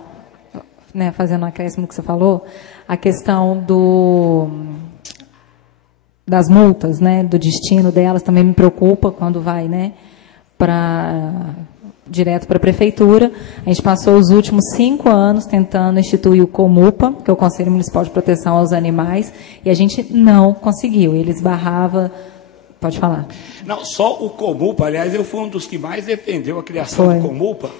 fazendo um acréscimo que você falou, a questão das multas, do destino delas, também me preocupa quando vai direto para a prefeitura. A gente passou os últimos 5 anos tentando instituir o COMUPA, que é o Conselho Municipal de Proteção aos Animais, e a gente não conseguiu. Ele esbarrava... Pode falar. Não, só o COMUPA, aliás, eu fui um dos que mais defendeu a criação do COMUPA,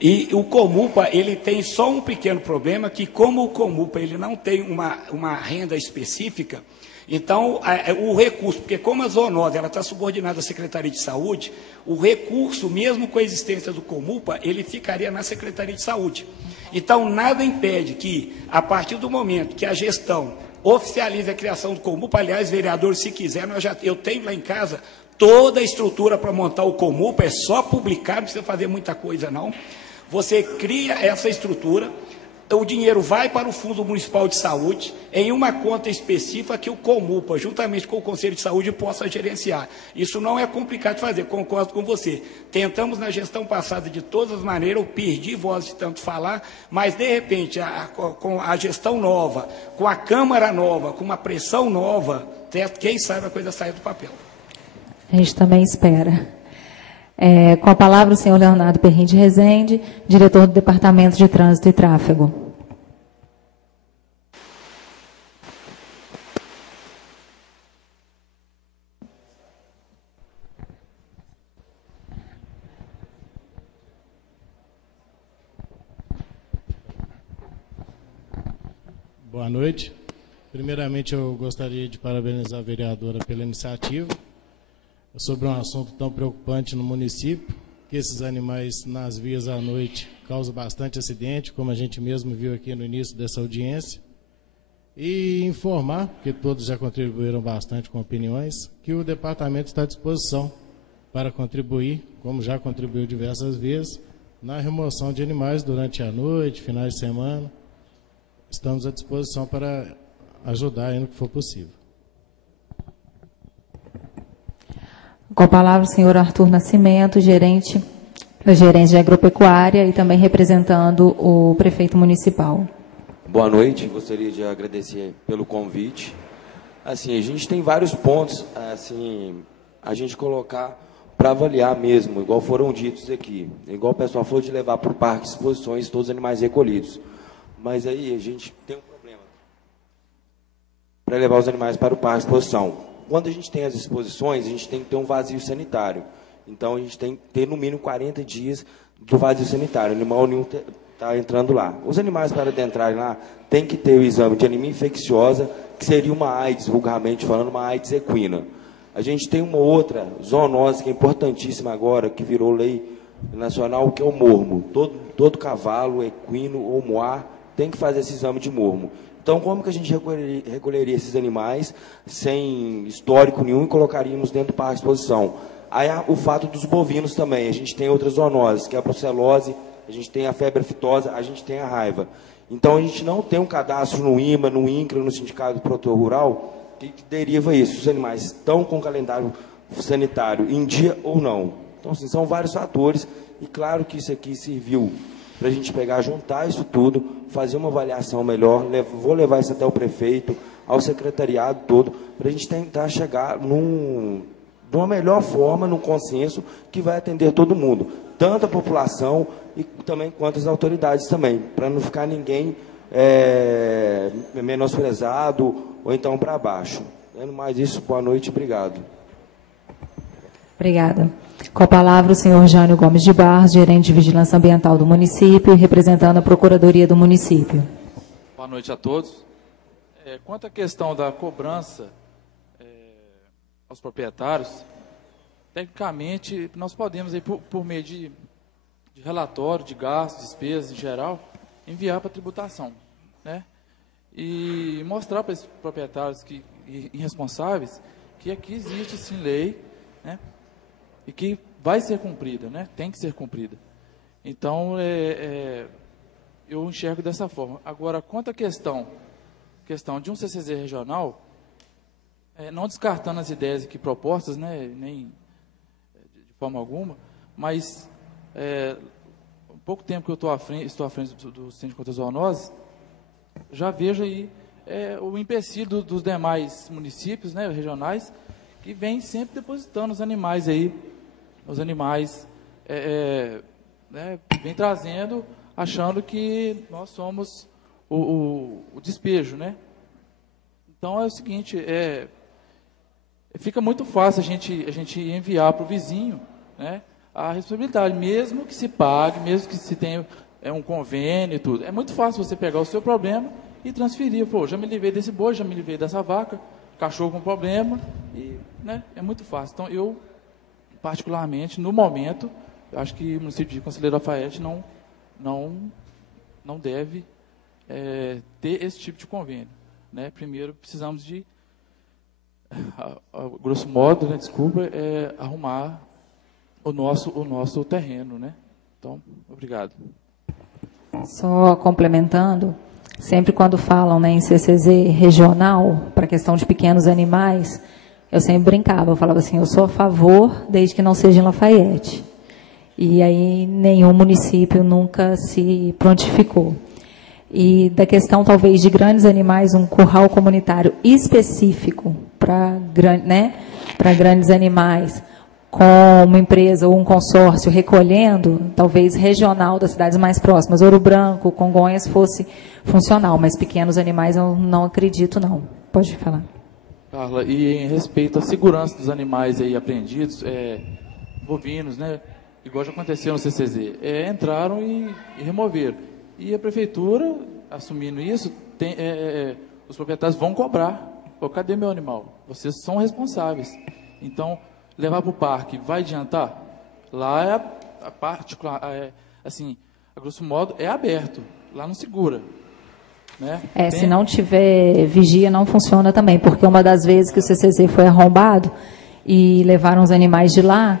e o COMUPA, ele tem só um pequeno problema, que como o COMUPA ele não tem uma renda específica, então, o recurso, porque como a zoonose ela está subordinada à Secretaria de Saúde, o recurso, mesmo com a existência do COMUPA, ele ficaria na Secretaria de Saúde. Então, nada impede que, a partir do momento que a gestão oficialize a criação do COMUPA, aliás, vereador, se quiser, eu tenho lá em casa toda a estrutura para montar o COMUPA, é só publicar, não precisa fazer muita coisa, não. Você cria essa estrutura, o dinheiro vai para o Fundo Municipal de Saúde, em uma conta específica que o COMUPA, juntamente com o Conselho de Saúde, possa gerenciar. Isso não é complicado de fazer, concordo com você. Tentamos na gestão passada de todas as maneiras, eu perdi voz de tanto falar, mas de repente, com a gestão nova, com a Câmara nova, com uma pressão nova, quem sabe a coisa sair do papel. A gente também espera. Com a palavra o senhor Leonardo Perrin de Rezende, diretor do Departamento de Trânsito e Tráfego. Boa noite. Primeiramente, eu gostaria de parabenizar a vereadora pela iniciativa sobre um assunto tão preocupante no município, que esses animais nas vias à noite causam bastante acidente, como a gente mesmo viu aqui no início dessa audiência. e informar, porque todos já contribuíram bastante com opiniões, que o departamento está à disposição para contribuir, como já contribuiu diversas vezes, na remoção de animais durante a noite, finais de semana. Estamos à disposição para ajudar aí no que for possível. Com a palavra o senhor Arthur Nascimento, gerente de agropecuária e também representando o prefeito municipal. Boa noite, gostaria de agradecer pelo convite. Assim, a gente tem vários pontos, assim, a gente colocar para avaliar mesmo, igual foram ditos aqui. Igual o pessoal falou de levar para o parque de exposições todos os animais recolhidos. Mas aí a gente tem um problema para levar os animais para o parque de exposição. Quando a gente tem as exposições, a gente tem que ter um vazio sanitário. Então, a gente tem que ter, no mínimo, 40 dias do vazio sanitário. O animal nenhum está entrando lá. Os animais, para adentrarem lá, tem que ter o exame de anemia infecciosa, que seria uma AIDS, vulgarmente falando, uma AIDS equina. A gente tem uma outra zoonose, que é importantíssima agora, que virou lei nacional, que é o mormo. Todo cavalo, equino ou moar tem que fazer esse exame de mormo. Então, como que a gente recolheria esses animais sem histórico nenhum e colocaríamos dentro do parque de exposição? Aí o fato dos bovinos também. A gente tem outras zoonoses, que é a brucelose, a gente tem a febre aftosa, a gente tem a raiva. Então, a gente não tem um cadastro no IMA, no INCRA, no Sindicato do Produtor Rural, que deriva isso. Os animais estão com calendário sanitário em dia ou não. Então, assim, são vários fatores. E claro que isso aqui serviu para a gente pegar, juntar isso tudo, fazer uma avaliação melhor. Vou levar isso até o prefeito, ao secretariado todo, para a gente tentar chegar de uma melhor forma, num consenso que vai atender todo mundo, tanto a população e também quanto as autoridades também, para não ficar ninguém menosprezado ou então para baixo. Tendo mais isso, boa noite, obrigado. Obrigada. Com a palavra o senhor Jânio Gomes de Barros, gerente de vigilância ambiental do município e representando a Procuradoria do município. Boa noite a todos. Quanto à questão da cobrança aos proprietários, tecnicamente nós podemos, aí, por meio de relatório, de gastos, despesas em geral, enviar para a tributação, né? E mostrar para esses proprietários irresponsáveis que aqui existe sim lei, né? E que vai ser cumprida, né? Tem que ser cumprida. Então, eu enxergo dessa forma. Agora, quanto à questão de um CCZ regional, não descartando as ideias aqui propostas, né? Nem de forma alguma, mas há pouco tempo que eu estou à frente do Centro contra a Zoonose, já vejo aí o empecilho dos demais municípios, né, regionais, que vem sempre depositando os animais aí, né, vem trazendo, achando que nós somos o despejo, né? Então é o seguinte, fica muito fácil a gente enviar para o vizinho, né, a responsabilidade, mesmo que se pague, mesmo que se tenha um convênio e tudo. É muito fácil você pegar o seu problema e transferir. Pô, já me livrei desse boi, já me livrei dessa vaca, cachorro com problema, e, né, é muito fácil. Então, eu, particularmente, no momento, eu acho que o município de Conselheiro Lafaiete não deve ter esse tipo de convênio, né? Primeiro, precisamos de, grosso modo, né, desculpa, arrumar o nosso terreno, né? Então, obrigado. Só complementando, sempre quando falam, né, em CCZ regional, para a questão de pequenos animais, eu sempre brincava, eu falava assim, eu sou a favor, desde que não seja em Lafaiete. E aí nenhum município nunca se prontificou. E da questão, talvez, de grandes animais, um curral comunitário específico para grandes animais, com uma empresa ou um consórcio recolhendo, talvez regional das cidades mais próximas, Ouro Branco, Congonhas, fosse funcional, mas pequenos animais eu não acredito, não. Pode falar. Carla, e em respeito à segurança dos animais aí apreendidos, bovinos, né, igual já aconteceu no CCZ, entraram e removeram. E a prefeitura, assumindo isso, os proprietários vão cobrar. Pô, cadê meu animal? Vocês são responsáveis. Então, levar para o parque vai adiantar? Lá a particular, assim, a grosso modo, é aberto. Lá não segura. né? Se não tiver vigia, não funciona também, porque uma das vezes que o CCZ foi arrombado e levaram os animais de lá,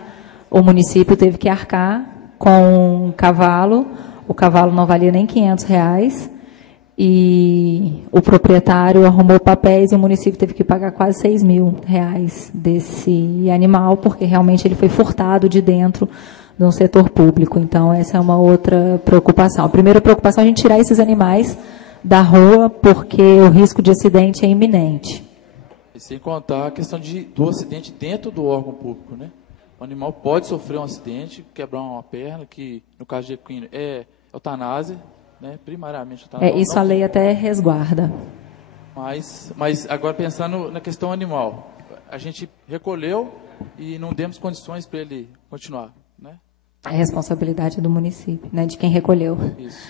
o município teve que arcar com um cavalo, o cavalo não valia nem R$500, e o proprietário arrumou papéis e o município teve que pagar quase R$6.000 desse animal, porque realmente ele foi furtado de dentro de um setor público. Então, essa é uma outra preocupação. A primeira preocupação é a gente tirar esses animais da rua, porque o risco de acidente é iminente. E sem contar a questão do acidente dentro do órgão público, né? O animal pode sofrer um acidente, quebrar uma perna, que no caso de equino é eutanásia, né? Primariamente eutanásia. Isso a lei até resguarda. Mas agora pensando na questão animal, a gente recolheu e não demos condições para ele continuar, né? É responsabilidade do município, né, de quem recolheu. Isso.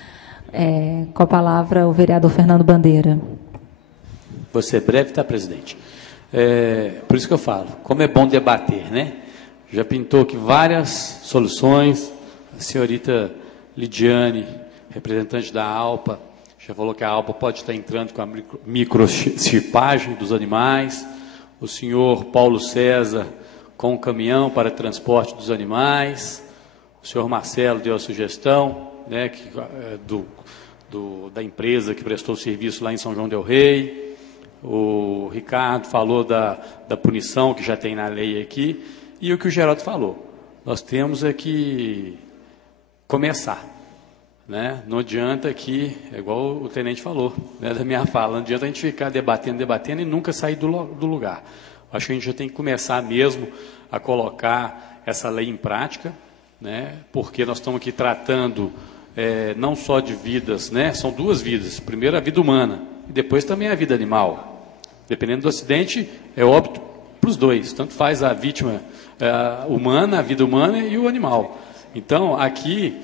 Com a palavra, o vereador Fernando Bandeira. Vou ser breve, tá, presidente? Por isso que eu falo, como é bom debater, né? Já pintou aqui várias soluções, a senhorita Lidiane, representante da ALPA, já falou que a ALPA pode estar entrando com a microchipagem dos animais, o senhor Paulo César com o caminhão para transporte dos animais, o senhor Marcelo deu a sugestão, né, da empresa que prestou serviço lá em São João del Rei, o Ricardo falou da punição que já tem na lei aqui, e o que o Geraldo falou, nós temos que começar, né? Não adianta aqui, é igual o tenente falou, né, da minha fala, não adianta a gente ficar debatendo e nunca sair do lugar. Acho que a gente já tem que começar mesmo a colocar essa lei em prática, né, porque nós estamos aqui tratando não só de vidas, né, são duas vidas, primeiro a vida humana, e depois também a vida animal. Dependendo do acidente, é óbito para os dois, tanto faz a vítima humana, a vida humana e o animal. Então, aqui,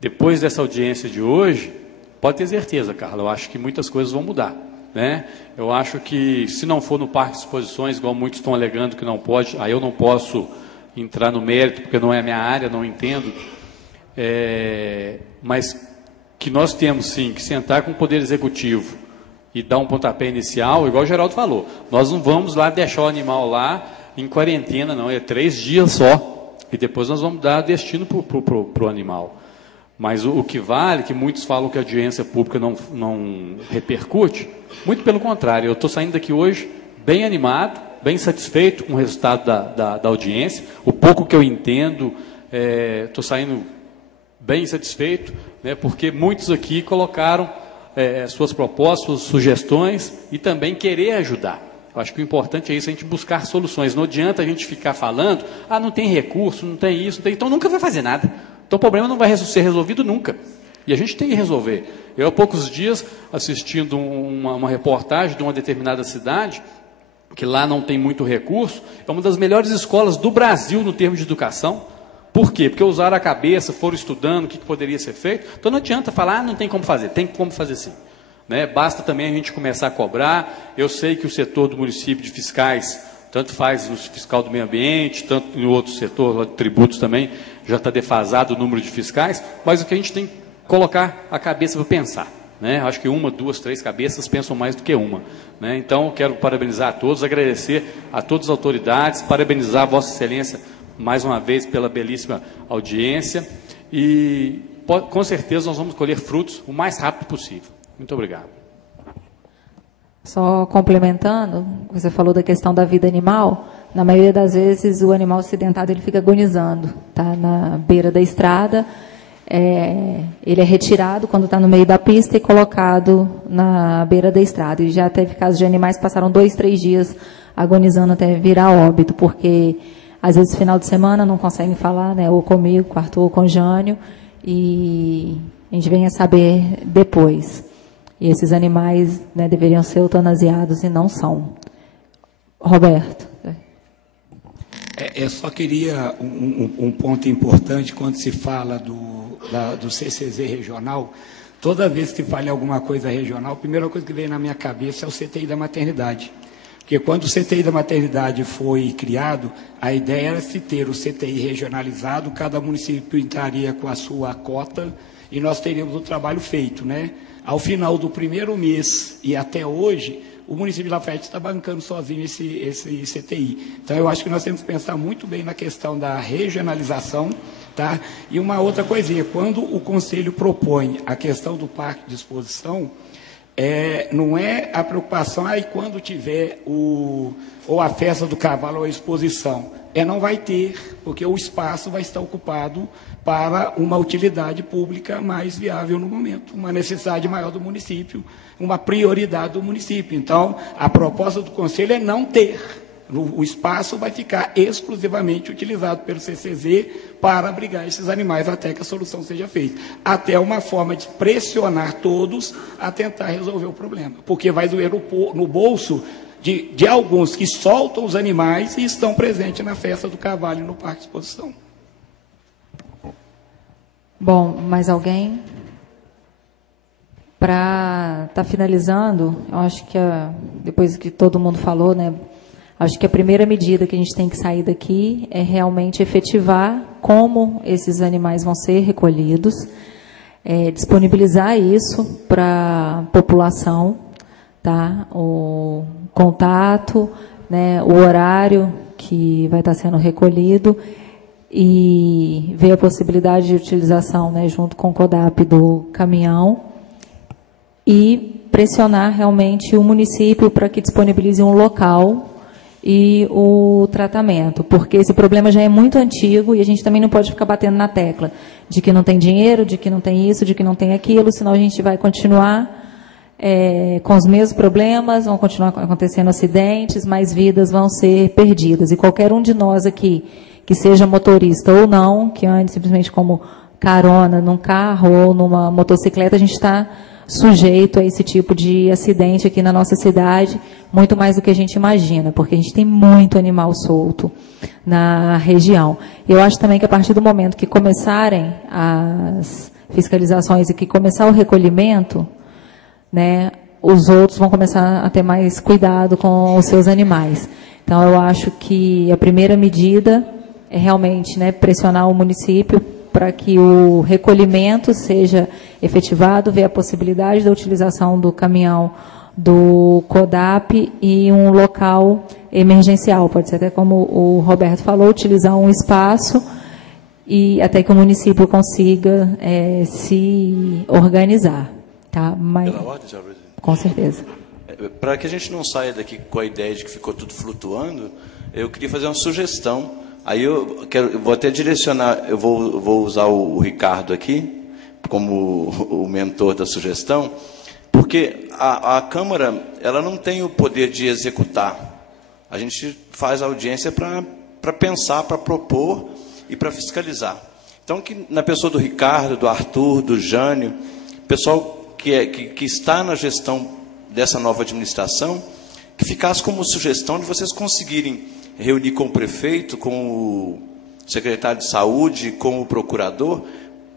depois dessa audiência de hoje, pode ter certeza, Carla, eu acho que muitas coisas vão mudar, né? Eu acho que, se não for no parque de exposições, igual muitos estão alegando que não pode, aí eu não posso entrar no mérito, porque não é a minha área, não entendo, mas que nós temos, sim, que sentar com o Poder Executivo e dar um pontapé inicial, igual o Geraldo falou, nós não vamos lá deixar o animal lá em quarentena, não, é 3 dias só, e depois nós vamos dar destino para o animal. Mas o que vale, que muitos falam que a audiência pública não repercute, muito pelo contrário, eu estou saindo daqui hoje bem animado, bem satisfeito com o resultado da audiência, o pouco que eu entendo, estou saindo bem satisfeito, né, porque muitos aqui colocaram suas propostas, suas sugestões e também querer ajudar. Eu acho que o importante é isso, a gente buscar soluções. Não adianta a gente ficar falando, não tem recurso, não tem isso, não tem... então nunca vai fazer nada. Então o problema não vai ser resolvido nunca. E a gente tem que resolver. Eu, há poucos dias, assistindo uma reportagem de uma determinada cidade, que lá não tem muito recurso, é uma das melhores escolas do Brasil no termo de educação. Por quê? Porque usaram a cabeça, foram estudando o que poderia ser feito. Então não adianta falar, não tem como fazer. Tem como fazer sim. Né? Basta também a gente começar a cobrar. Eu sei que o setor do município de fiscais, tanto faz o fiscal do meio ambiente, tanto no outro setor de tributos também, já está defasado o número de fiscais, mas o que a gente tem que colocar a cabeça para pensar. Né? Acho que 1, 2, 3 cabeças pensam mais do que uma. Né? Então, quero parabenizar a todos, agradecer a todas as autoridades, parabenizar a Vossa Excelência mais uma vez pela belíssima audiência e com certeza nós vamos colher frutos o mais rápido possível. Muito obrigado. Só complementando, você falou da questão da vida animal, na maioria das vezes o animal acidentado ele fica agonizando, tá na beira da estrada, ele é retirado quando está no meio da pista e colocado na beira da estrada. E já teve casos de animais que passaram 2, 3 dias agonizando até virar óbito, porque às vezes final de semana não conseguem falar, né, ou comigo, com o Arthur, ou com o Jânio, e a gente vem a saber depois. E esses animais, né, deveriam ser eutanasiados e não são. Roberto. Eu só queria um ponto importante quando se fala do CCZ regional. Toda vez que fala em alguma coisa regional, a primeira coisa que vem na minha cabeça é o CTI da maternidade. Porque quando o CTI da maternidade foi criado, a ideia era se ter o CTI regionalizado, cada município entraria com a sua cota e nós teríamos o trabalho feito, né? Ao final do primeiro mês e até hoje, o município de Lafayette está bancando sozinho esse CTI. Então, eu acho que nós temos que pensar muito bem na questão da regionalização, tá? E uma outra coisinha, quando o Conselho propõe a questão do parque de exposição, não é a preocupação, aí quando tiver ou a festa do cavalo ou a exposição, não vai ter, porque o espaço vai estar ocupado para uma utilidade pública mais viável no momento, uma necessidade maior do município, uma prioridade do município. Então, a proposta do Conselho é não ter. O espaço vai ficar exclusivamente utilizado pelo CCZ para abrigar esses animais até que a solução seja feita. Até uma forma de pressionar todos a tentar resolver o problema, porque vai doer no bolso de alguns que soltam os animais e estão presentes na festa do cavalo e no parque de exposição. Bom, mais alguém? Para estar finalizando, eu acho que depois que todo mundo falou, né? Acho que a primeira medida que a gente tem que sair daqui é realmente efetivar como esses animais vão ser recolhidos, disponibilizar isso para a população, tá? O contato, né? O horário que vai estar sendo recolhido e ver a possibilidade de utilização, né, junto com o CODAP do caminhão e pressionar realmente o município para que disponibilize um local e o tratamento, porque esse problema já é muito antigo e a gente também não pode ficar batendo na tecla de que não tem dinheiro, de que não tem isso, de que não tem aquilo, senão a gente vai continuar com os mesmos problemas, vão continuar acontecendo acidentes, mais vidas vão ser perdidas. E qualquer um de nós aqui, que seja motorista ou não, que ande simplesmente como carona num carro ou numa motocicleta, a gente está sujeito a esse tipo de acidente aqui na nossa cidade, muito mais do que a gente imagina, porque a gente tem muito animal solto na região. Eu acho também que a partir do momento que começarem as fiscalizações e que começar o recolhimento, né, os outros vão começar a ter mais cuidado com os seus animais. Então, eu acho que a primeira medida é realmente, né, pressionar o município para que o recolhimento seja efetivado, ver a possibilidade da utilização do caminhão do CODAP e um local emergencial. Pode ser até, como o Roberto falou, utilizar um espaço e até que o município consiga se organizar. Tá? Mas, pela ordem, senhora presidente? Com certeza. Para que a gente não saia daqui com a ideia de que ficou tudo flutuando, eu queria fazer uma sugestão. Aí eu vou até direcionar, eu vou usar o Ricardo aqui como o mentor da sugestão, porque a Câmara ela não tem o poder de executar. A gente faz audiência para pensar, para propor e para fiscalizar. Então, que na pessoa do Ricardo, do Arthur, do Jânio, pessoal que está na gestão dessa nova administração, que ficasse como sugestão de vocês conseguirem reunir com o prefeito, com o secretário de saúde, com o procurador,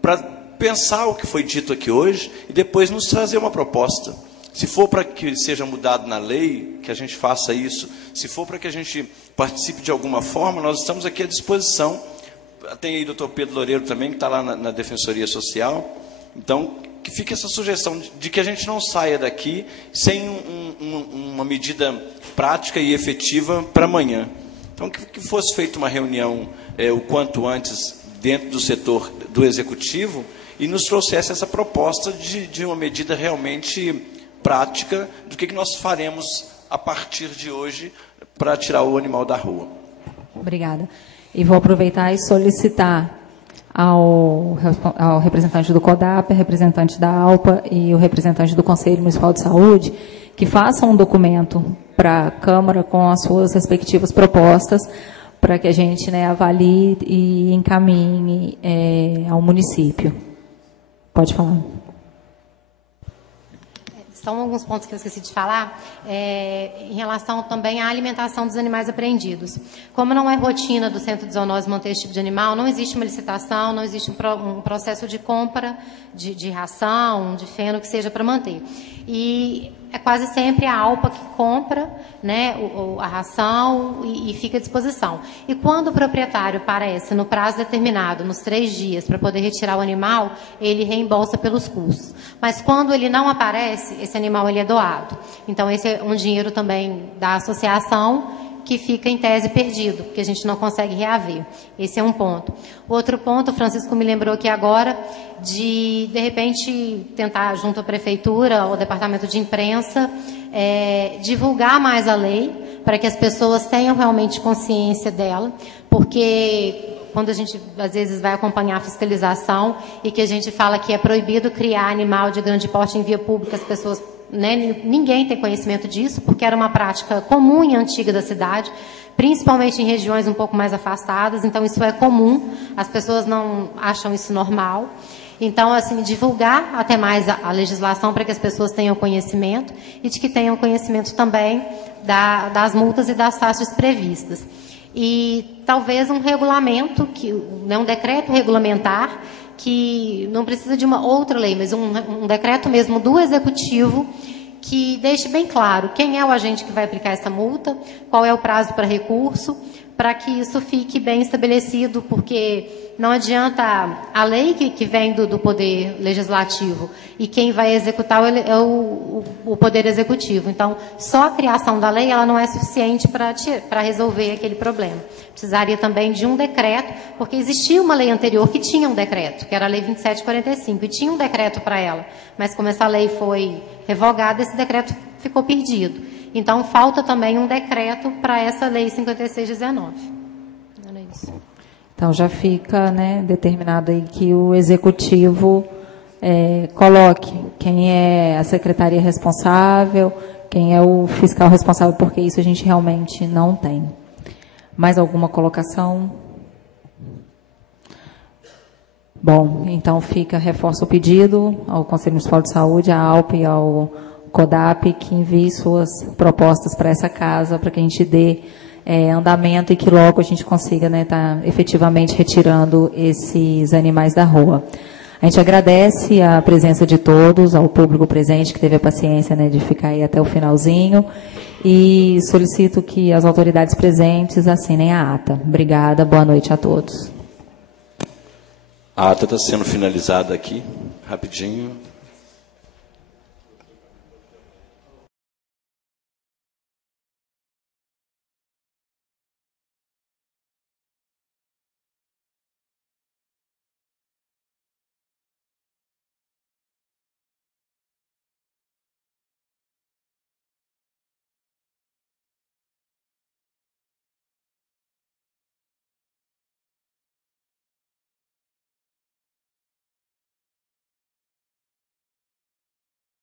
para pensar o que foi dito aqui hoje e depois nos trazer uma proposta. Se for para que seja mudado na lei, que a gente faça isso. Se for para que a gente participe de alguma forma, nós estamos aqui à disposição. Tem aí o doutor Pedro Loureiro também, que está lá na Defensoria Social. Então, que fique essa sugestão de que a gente não saia daqui sem uma medida prática e efetiva para amanhã. Então, que fosse feita uma reunião o quanto antes dentro do setor do Executivo e nos trouxesse essa proposta de uma medida realmente prática do que nós faremos a partir de hoje para tirar o animal da rua. Obrigada. E vou aproveitar e solicitar ao representante do CODAP, representante da ALPA e o representante do Conselho Municipal de Saúde que façam um documento para a Câmara com as suas respectivas propostas para que a gente, né, avalie e encaminhe ao município. Pode falar. São alguns pontos que eu esqueci de falar, em relação também à alimentação dos animais apreendidos. Como não é rotina do Centro de Zoonose manter esse tipo de animal, não existe uma licitação, não existe um processo de compra de ração, de feno, que seja para manter. E é quase sempre a ALPA que compra, né, a ração e fica à disposição. E quando o proprietário aparece no prazo determinado, nos 3 dias, para poder retirar o animal, ele reembolsa pelos custos. Mas quando ele não aparece, esse animal ele é doado. Então, esse é um dinheiro também da associação que fica em tese perdido, porque a gente não consegue reaver. Esse é um ponto. Outro ponto, o Francisco me lembrou aqui agora, de repente, tentar, junto à Prefeitura, ao Departamento de Imprensa, divulgar mais a lei, para que as pessoas tenham realmente consciência dela, porque quando a gente, às vezes, vai acompanhar a fiscalização e que a gente fala que é proibido criar animal de grande porte em via pública, as pessoas... ninguém tem conhecimento disso, porque era uma prática comum e antiga da cidade, principalmente em regiões um pouco mais afastadas, então isso é comum, as pessoas não acham isso normal. Então, assim, divulgar até mais a legislação para que as pessoas tenham conhecimento e de que tenham conhecimento também das multas e das taxas previstas. E talvez um regulamento, um decreto regulamentar, que não precisa de uma outra lei, mas um decreto mesmo do Executivo que deixe bem claro quem é o agente que vai aplicar essa multa, qual é o prazo para recurso, para que isso fique bem estabelecido, porque não adianta a lei que vem do Poder Legislativo e quem vai executar é o Poder Executivo. Então, só a criação da lei ela não é suficiente para resolver aquele problema. Precisaria também de um decreto, porque existia uma lei anterior que tinha um decreto, que era a Lei 2745, e tinha um decreto para ela. Mas como essa lei foi revogada, esse decreto ficou perdido. Então, falta também um decreto para essa Lei 5619. Era isso. Então, já fica, né, determinado aí que o Executivo coloque quem é a secretaria responsável, quem é o fiscal responsável, porque isso a gente realmente não tem. Mais alguma colocação? Bom, então reforça o pedido ao Conselho Municipal de Saúde, à ALPA e ao CODAP, que envie suas propostas para essa casa, para que a gente dê andamento e que logo a gente consiga estar efetivamente retirando esses animais da rua. A gente agradece a presença de todos, ao público presente que teve a paciência de ficar aí até o finalzinho, e solicito que as autoridades presentes assinem a ata. Obrigada, boa noite a todos. A ata está sendo finalizada aqui, rapidinho.